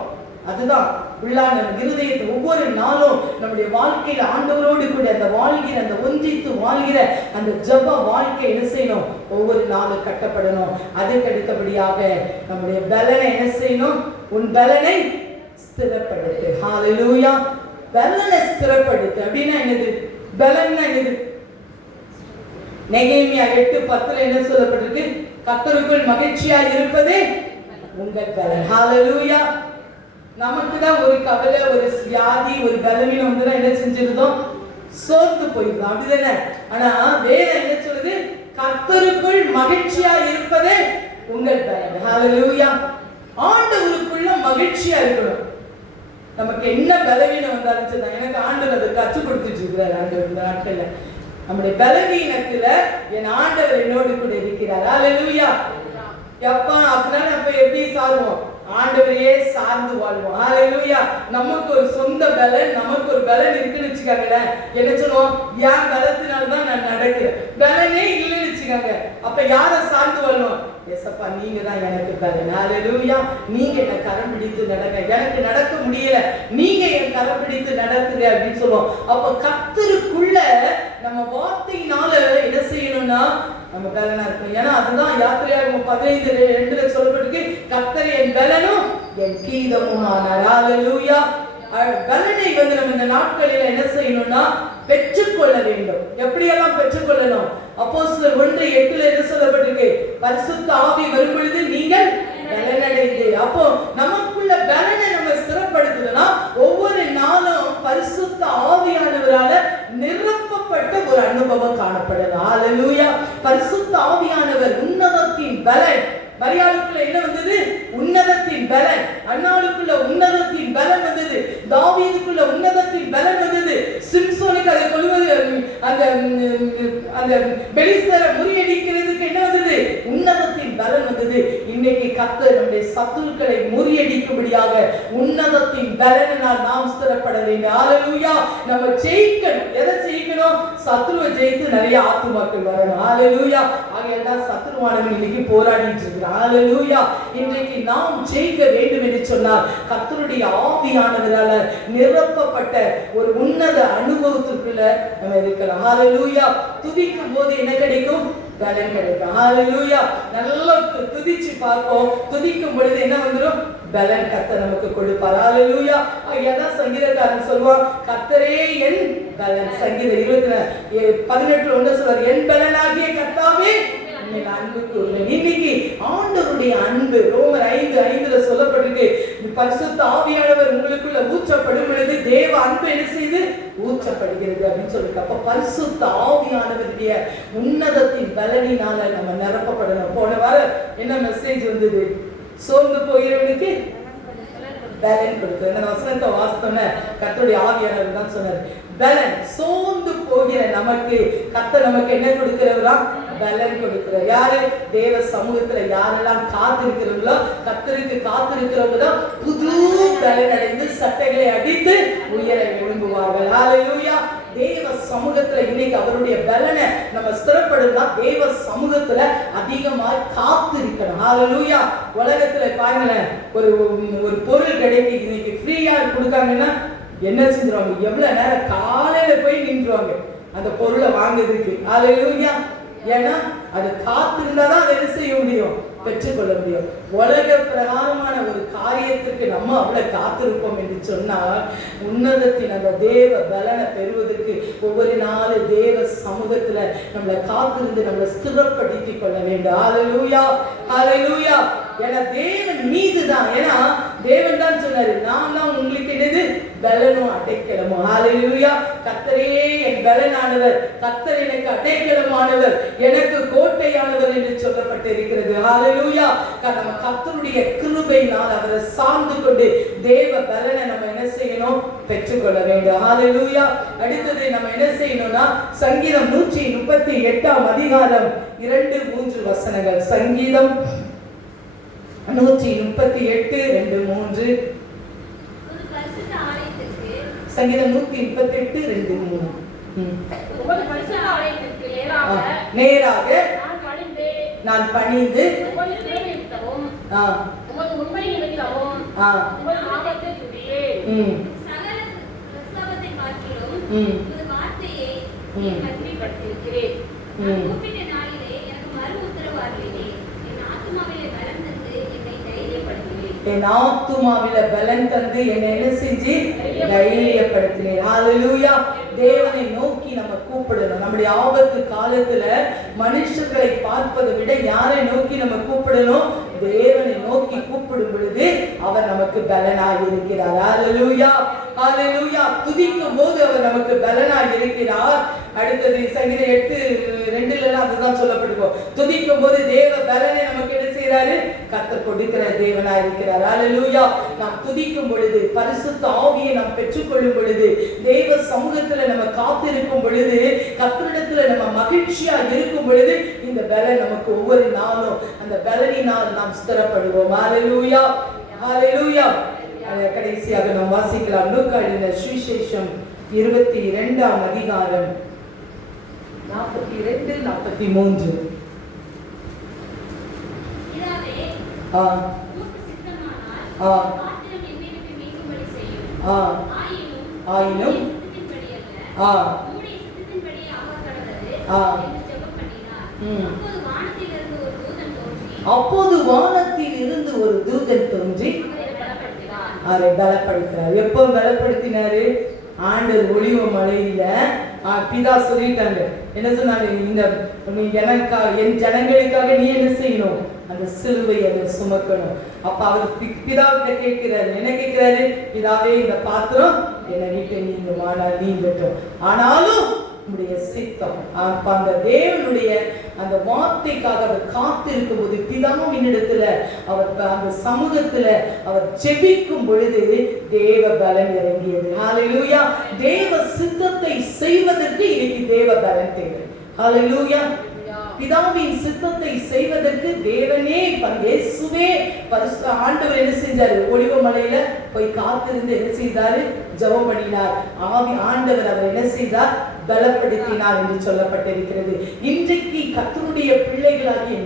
அதுதான் உள்ளான இருதயத்தை ஒவ்வொரு நாளும் நம்முடைய வாழ்க்கையில ஆண்டவரோடு கூட அந்த வாழ்கிற, அந்த ஒன்றித்து வாழ்கிற அந்த ஜப வாழ்க்கை என்ன செய்யணும்? ஒவ்வொரு நாளும் கட்டப்படணும். அதுக்கு அடுத்தபடியாக நம்முடைய பலனை என்ன செய்யணும்? உன் பலனை ஸ்திரப்படுத்து. ஹல்லேலூயா. பலனை ஸ்திரப்படுத்து அப்படின்னா என்னது? பலன்னா என்னது? நெகேமியா 8:10 என்ன சொல்லப்பட்டிருக்கு? கர்த்தருக்குள் மகிழ்ச்சியா இருப்பதே உங்கள் பலன். ஹல்லேலூயா. நமக்கு தான் ஒரு கவலை, ஒரு வியாதி, ஒரு பலவீனம் வந்து என்ன செஞ்சிருந்தோம்? சோர்ந்து போயிருந்தோம், அப்படிதானே? ஆனா வேற என்ன சொல்லுது? கர்த்தருக்குள் மகிழ்ச்சியா இருப்பதே உங்கள் பலன். ஹalleluya. ஆண்டவருக்குள்ள மகிழ்ச்சியா இருக்கணும். நமக்கு என்ன பலவீனம் வந்தாலும் சரி, எனக்கு ஆண்டவர் அதை கற்றுக் கொடுத்துட்டு இருக்கிறார். ஆண்டவர் இந்த நாட்கள்ல நம்முடைய பலவீனத்துல என் ஆண்டவர் என்னோடு கூட இருக்கிறார். ஹalleluya. எப்பா அதனால அப்ப எப்படி சாருவோம்? ஆண்டவரையே சார்ந்து வாழ்வோம். ஹalleluya. நமக்கு ஒரு சொந்த பலன், நமக்கு ஒரு பலன் இருக்குன்னு வச்சுக்காங்களேன். என்ன சொல்லுவோம்? என் பலத்தினால தான் நான் நடக்கிறேன். பலனே இல்லைன்னு வச்சுக்காங்க. அப்ப யாரை சார்ந்து வாழ்வோம்? ஏசப்பா நீங்க தான் எனக்கு பலன். ஹalleluya. நீங்க என்ன கரம் பிடித்து நடங்க. எனக்கு நடக்க முடியல, நீங்க என் கரம் பிடித்து நடத்துங்க அப்படின்னு சொல்லுவோம். அப்ப கர்த்தருக்குள்ள நம்ம வார்த்தையினால என்ன செய்யணும்னா நம்ம பலனா இருக்கும். ஏன்னா அதுதான் யாத்திரையாகமம் 15:2 சொல்லப்பட்டிருக்கு, கர்த்தர் என் பலனும் என் கீதமுமானார். ஹalleluya. பலனை நம்ம இந்த நாட்களில் என்ன செய்யணும்னா பெற்றுக்கொள்ள வேண்டும். எப்படியெல்லாம் பெற்றுக்கொள்ளணும்? அப்போஸ்தலர் 1:8 என்ன சொல்லப்பட்டிருக்கு? பரிசுத்த ஆவி வரும் பொழுது நீங்கள் பலனடைந்து. அப்போ நமக்குள்ள பலனை நம்ம ஸ்திரப்படுத்தணும்னா ஒவ்வொரு நாளும் பரிசுத்த ஆவியானவரால நிரப்பப்பட்ட ஒரு அனுபவம் காணப்படணும். ஹalleluya. பரிசுத்த ஆவியானவர் உன்னதத்தின் பலன். மரியாளுக்குள்ள என்ன வந்தது? உன்னதத்தின் பலன். அன்னாளுக்குள்ள உன்னதத்தின் பலன் வந்தது. தாவீதுக்குள்ள உன்னதத்தின் பலன் வந்தது. சிம்சோனுக்கு அதை கொள்வது அந்த பெலிஸ்தரை முறியடிக்கிறதுக்கு என்ன வந்தது? உன்னதத்தின் பலன் வந்தது. இன்னைக்கு கர்த்தர் நம்முடைய சத்துருக்களை முறியடிக்கும்படியாக உன்னதத்தின் பலனால் நாம் ஸ்திரப்பட வேண்டும். ஹalleluya. நம்ம ஜெயிக்கணும். எதை ஜெயிக்கணும்? சத்துருவை ஜெயித்து நிறைய ஆத்துமாக்கள் வரணும். ஹalleluya. ஆகையால் சத்துருவானவன் இன்னைக்கு போராடிட்டு இருக்கிறான். ஹalleluya. இன்றைக்கு நாம் ஜெயிக்க வேண்டும் என்று சொன்னால் கர்த்தருடைய ஆவியானவரால நிரப்பப்பட்ட ஒரு உன்னத அனுபவத்துக்குள்ள நம்ம இருக்கலாம். ஹalleluya. துதிக்கும் போது என்ன கிடைக்கும்? பலன் கிடைக்கும். ஹalleluya. நல்லா துதிச்சு பார்ப்போம். துதிக்கும் பொழுது என்ன வந்துரும்? பலன் கர்த்தர் நமக்கு கொடுப்பார். ஹalleluya. அதான் சங்கீதக்காரன் சொல்வார், கர்த்தரே என் பலன். சங்கீதம் 18:1 சொல்வார், என் பலனாகிய கர்த்தாவே அன்பு கூறுவேன். இன்னைக்கு ஆண்டவருடைய அன்பு ரோமர் 5:5 சொல்லப்பட்டிருக்கு, பரிசுத்த ஆவியானவர் உங்களுக்குள்ள ஊற்றப்படும் பொழுது தேவ அன்பு என்ன செய்து ஊற்றப்படுகிறது அப்படின்னு சொல்லிருக்கு. அப்ப பரிசுத்த ஆவியானவருடைய உன்னதத்தின் பலனினால நம்ம நிரப்பப்படணும். போன வாரம் என்ன மெசேஜ் வந்தது? சோர்ந்து போகிறவனுக்கு பலன் கொடுத்து இந்த வசனத்தை வாசித்தோன்னு கர்த்தருடைய ஆவியானவர் தான் சொன்னார், பலன். சோர்ந்து போகிற நமக்கு கர்த்தர் நமக்கு என்ன கொடுக்கிறவரா? பலன் கொடுக்கிறார். யாரு? தேவ சமூகத்துல யாரெல்லாம் காத்திருக்கிறவங்களோ, கர்த்தருக்கு காத்திருக்கிறவங்க தான் புது பலன் அடைந்து சட்டைகளை அடித்து உயர எழும்புவார்கள். ஹalleluya. தேவ சமூகத்துல இன்னைக்கு அவருடைய பலனை நம்ம ஸ்திரப்படுத்தா தேவ சமூகத்துல அதிகமாக காத்திருக்கணும். ஹalleluya. உலகத்துல பாருங்களேன், ஒரு பொருள் கிடைக்கு இன்னைக்கு ஃப்ரீயா கொடுக்காங்கன்னா என்ன செஞ்சுருவாங்க? எவ்வளவு நேரம் காலையில போய் நின்றுவாங்க அந்த பொருளை வாங்குறதுக்கு. ஹalleluya. ஏன்னா அது காத்திருந்தாதான் அதை என்ன செய்ய முடியும்? பெற்றுக்கொள்ள முடியும். உலக பிரகாரமான ஒரு காரியத்திற்கு நம்ம அவ்வளவு காத்திருப்போம் என்று சொன்னால் உன்னதத்தின் அந்த தேவ பலனை பெறுவதற்கு ஒவ்வொரு நாள் தேவ சமூகத்துல நம்மளை காத்திருந்து நம்மளை ஸ்திரப்படுத்திக் கொள்ள வேண்டும். ஹalleluya. ஹalleluya. ஏன்னா தேவன் மீதுதான். ஏன்னா தேவன் தான் சொன்னாரு, நான் தான் உங்களுக்கு என்னது? பலனும் அடைக்கலமும். ஹalleluya. கர்த்தரே என் பலனானவர், கர்த்தர் எனக்கு அடைக்கலமானவர், எனக்கு கோட்டையானவர் என்று சொல்லப்பட்டு இருக்கிறது. ஹalleluya. நம்ம கர்த்தருடைய கிருபையினால் அவரை சார்ந்து கொண்டு தேவ பலனை நம்ம என்ன செய்யணும்? பெற்றுக்கொள்ள வேண்டும். ஹalleluya. அடுத்தது நம்ம என்ன செய்யணும்னா சங்கீதம் 138 அதிகாரம் 2-3 வசனங்கள். சங்கீதம் 138:2-3. சங்கீதம் 138:2-3. நேராக நான் பணிந்து என் ஆத்துமாவில பலன் தந்து என்னை என்ன செஞ்சு தைரியப்படுத்தினேன். ஹalleluya. தேவனை நோக்கி நம்ம கூப்பிடணும். நம்முடைய ஆபத்து காலத்துல மனுஷர்களை பார்ப்பதை விட யாரை நோக்கி நம்ம கூப்பிடணும்? தேவனை நோக்கி கூப்பிடும் பொழுது அவர் நமக்கு பலனாக இருக்கிறார். ஹalleluya. ஹalleluya. துதிக்கும் போது அவர் நமக்கு பலனாக இருக்கிறார். அடுத்தது சங்கீதம் 8:2 அதுதான் சொல்லப்பட்டிருக்கும். துதிக்கும் போது தேவ பலனை நமக்கு என்ன செய்ய செய்கிறாரு? கர்த்தர் கொடுக்கிற தேவனா இருக்கிறார். ஹல்லேலூயா. நாம் துதிக்கும் பொழுது, பரிசுத்த ஆவியை நாம் பெற்றுக்கொள்ளும் பொழுது, தேவ சமூகத்துல நம்ம காத்திருக்கும் பொழுது, கர்த்தரிடத்துல நம்ம மகிழ்ச்சியா இருக்கும் பொழுது, இந்த பலன் நமக்கு ஒவ்வொரு நாளும் அந்த பலனினால் நாம் ஸ்திரப்படுவோம். ஹல்லேலூயா, ஹல்லேலூயா. கடைசியாக நாம் வாசிக்கலாம் லூக்கா எழுதின சுவிசேஷம் 22ஆம் அதிகாரம் 42 43. ஆயினும் அப்போது வானத்தில் இருந்து ஒரு தூதன் தோன்றி அவரை பலப்படுத்தினார். எப்போ பலப்படுத்தினாரு? ஆண்டவர் ஒலிவ மலையில பிதா சொல்லிட்டாங்க. என்ன சொன்னாங்க? இந்த என் ஜனங்களுக்காக நீ என்ன செய்யணும்? அந்த சிலுவை அதை சுமக்கணும். அப்ப அவர் பிதாவிட்ட கேட்கிறாரு. என்ன கேட்கிறாரு? பிதாவே, இந்த பாத்திரம் என்னை விட்டு நீங்கட்டும், ஆனாலும் உடைய சித்தம். அந்த தேவனுடைய அந்த வார்த்தைக்காக அவர் காத்திருக்கும் போது, பிதாவின் இடத்துல அவர் அந்த சமூகத்துல அவர் ஜெபிக்கும் பொழுது தேவ பலன் இறங்கியது. ஹல்லேலூயா. தேவ சித்தத்தை செய்வதற்கு இன்னைக்கு தேவ பலன் தேவை. ஹல்லேலூயா. பிதாவின் சித்தத்தை செய்வதற்கு தேவனே, இயேசுவே, பரிசுத்த ஆண்டவர் என்ன செஞ்சாரு? ஒலிவ மலையில போய் காத்திருந்து என்ன செய்தாரு? ஜெபம் பண்ணினார். ஆண்டவர் அவர் என்ன செய்தார்? பலப்படுத்தினார் என்று சொல்லப்பட்டிருக்கிறது. இன்றைக்கு கர்த்தருடைய பிள்ளைகளாகிய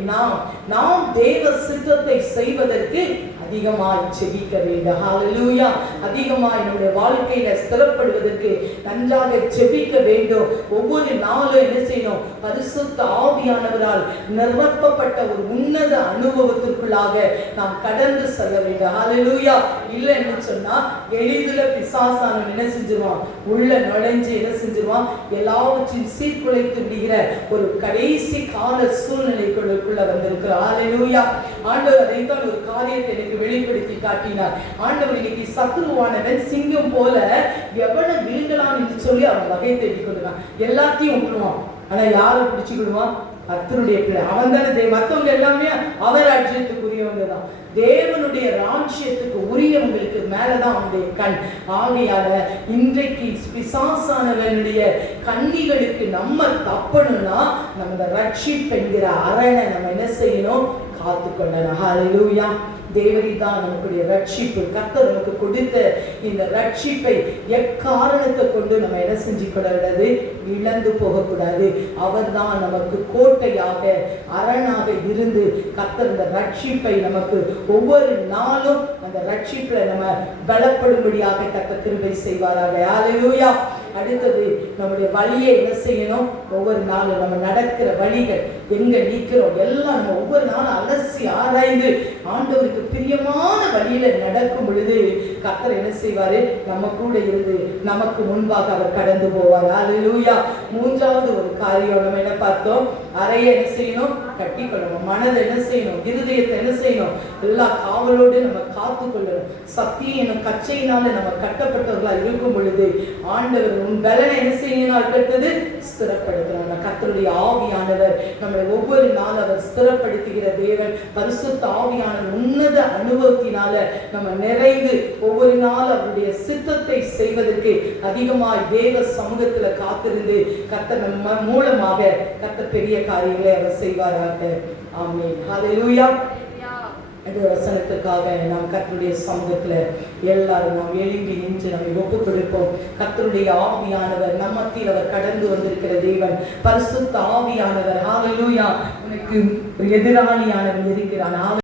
நாம் தேவ சித்தத்தை செய்வதற்கு அதிகமாய் ஜெபிக்க வேண்டும். ஹல்லேலூயா. அதிகமாய் நம்முடைய வாழ்க்கையில ஸ்திரப்படுவதற்கு நன்றாக ஜெபிக்க வேண்டும். ஒவ்வொரு நாளும் என்ன செய்யணும்? பரிசுத்த ஆவியானவரால் நிரப்பப்பட்ட ஒரு உன்னத அனுபவத்திற்குள்ளாக நாம் கடந்து செல்ல வேண்டும். ஹல்லேலூயா. இல்லை என்று சொன்னா எளிதில் பிசாசானவன் என்ன செஞ்சிருவான்? உள்ள நுழைஞ்சு என்ன செஞ்சிருவான்? எல்லாவற்றையும் சீர்குலைத்து விடுகிற ஒரு கடைசி கால சூழ்நிலைக்குள்ள வந்திருக்கிறார். ஹல்லேலூயா. ஆண்டவர் அதைத்தான் ஒரு காரியத்தை எனக்கு வெளிப்படுத்தி காட்டினார். ஆண்டவர் இன்னைக்கு சத்துருவானவன் சிங்கம் போல எவனை விழுங்கலாம் என்று சொல்லி அவன் வகை தேடிக் கொள்ளுவான். எல்லாத்தையும் விட்டுருவான். ஆனா யாரை பிடிச்சுக்கிடுவான்? கர்த்தருடைய பிள்ளை. அவன் தானே. மற்றவங்க எல்லாமே அவர் ராஜ்யத்துக்குரியவங்க தான். தேவனுடைய ராஜ்யத்துக்கு உரியவங்களுக்கு மேலதான் அவனுடைய கண். ஆகையால இன்றைக்கு பிசாசானவனுடைய கண்ணிகளுக்கு நம்ம தப்பணும்னா நம்ம ரட்சிப்பு என்கிற அரணை நம்ம என்ன செய்யணும்? காத்துக்கொள்ளணும். ஹல்லேலூயா. தேவரிதான் நமக்குடைய ரட்சிப்பு. கர்த்தர் நமக்கு கொடுத்த இந்த ரட்சிப்பை எக்காரணத்தை கொண்டு நம்ம என்ன செஞ்சு கூடாது? இழந்து போகக்கூடாது. அவர் தான் நமக்கு கோட்டையாக அரணாக இருந்து கர்த்தர் இந்த ரட்சிப்பை நமக்கு ஒவ்வொரு நாளும் அந்த ரட்சிப்புல நம்ம பலப்படும்படியாக கர்த்தர் கிருபை செய்வாராக. ஹல்லேலூயா. அடுத்தது நம்முடைய வழியை என்ன செய்யணும்? ஒவ்வொரு நாளும் நம்ம நடக்கிற வழிகள் எங்க நிற்கிறோம் எல்லாம் நம்ம ஒவ்வொரு நாளும் அலசி ஆராய்ந்து ஆண்டவருக்கு பிரியமான வழியில நடக்கும் பொழுது கர்த்தர் என்ன செய்வாரு? நம்ம கூட இருந்து நமக்கு முன்பாக அவர் கடந்து போவார். ஹல்லேலூயா. மூன்றாவது ஒரு காரியம் நம்ம என்ன பார்த்தோம்? அறையை என்ன செய்யணும்? கட்டிக்கொள்ளணும். மனதை என்ன செய்யணும்? இருதயத்தை என்ன செய்யணும்? எல்லா காவலோடு நம்ம காத்து கொள்ளணும். சத்தியம் என்னும் கச்சையினால நம்ம கட்டப்பட்டவர்களா இருக்கும் பொழுது ஆண்டவர் உன் பலனை என்ன செய்யணும்? அடுத்தது ஸ்திரப்படுத்தணும். கர்த்தருடைய ஆவியானவர் நம்மளை ஒவ்வொரு நாள் அவர் ஸ்திரப்படுத்துகிற தேவன். பரிசுத்த ஆவியானவர் உன்னத அனுபவத்தினால நம்ம நிறைந்து ஒவ்வொரு நாள் அவருடைய சித்தத்தை செய்வதற்கு அதிகமாய் தேவ சமூகத்துல காத்திருந்து கர்த்தர் நம்ம மூலமாக கர்த்தர் பெரிய காரியங்களை அவர் செய்வாராக. ஆமென். ஹல்லேலூயா. இந்த வசனத்துக்காக நாம் கர்த்தருடைய சமூகத்துல எல்லாரும் நாம் எழும்பி நின்று நம்மை ஒப்புக் கொடுப்போம். கர்த்தருடைய ஆவியானவர் நம்மத்தில் அவர் கடந்து வந்திருக்கிற தேவன். பரிசுத்த ஆவியானவர். ஹல்லேலூயா. உனக்கு எதிராளியானவர் இருக்கிறான்.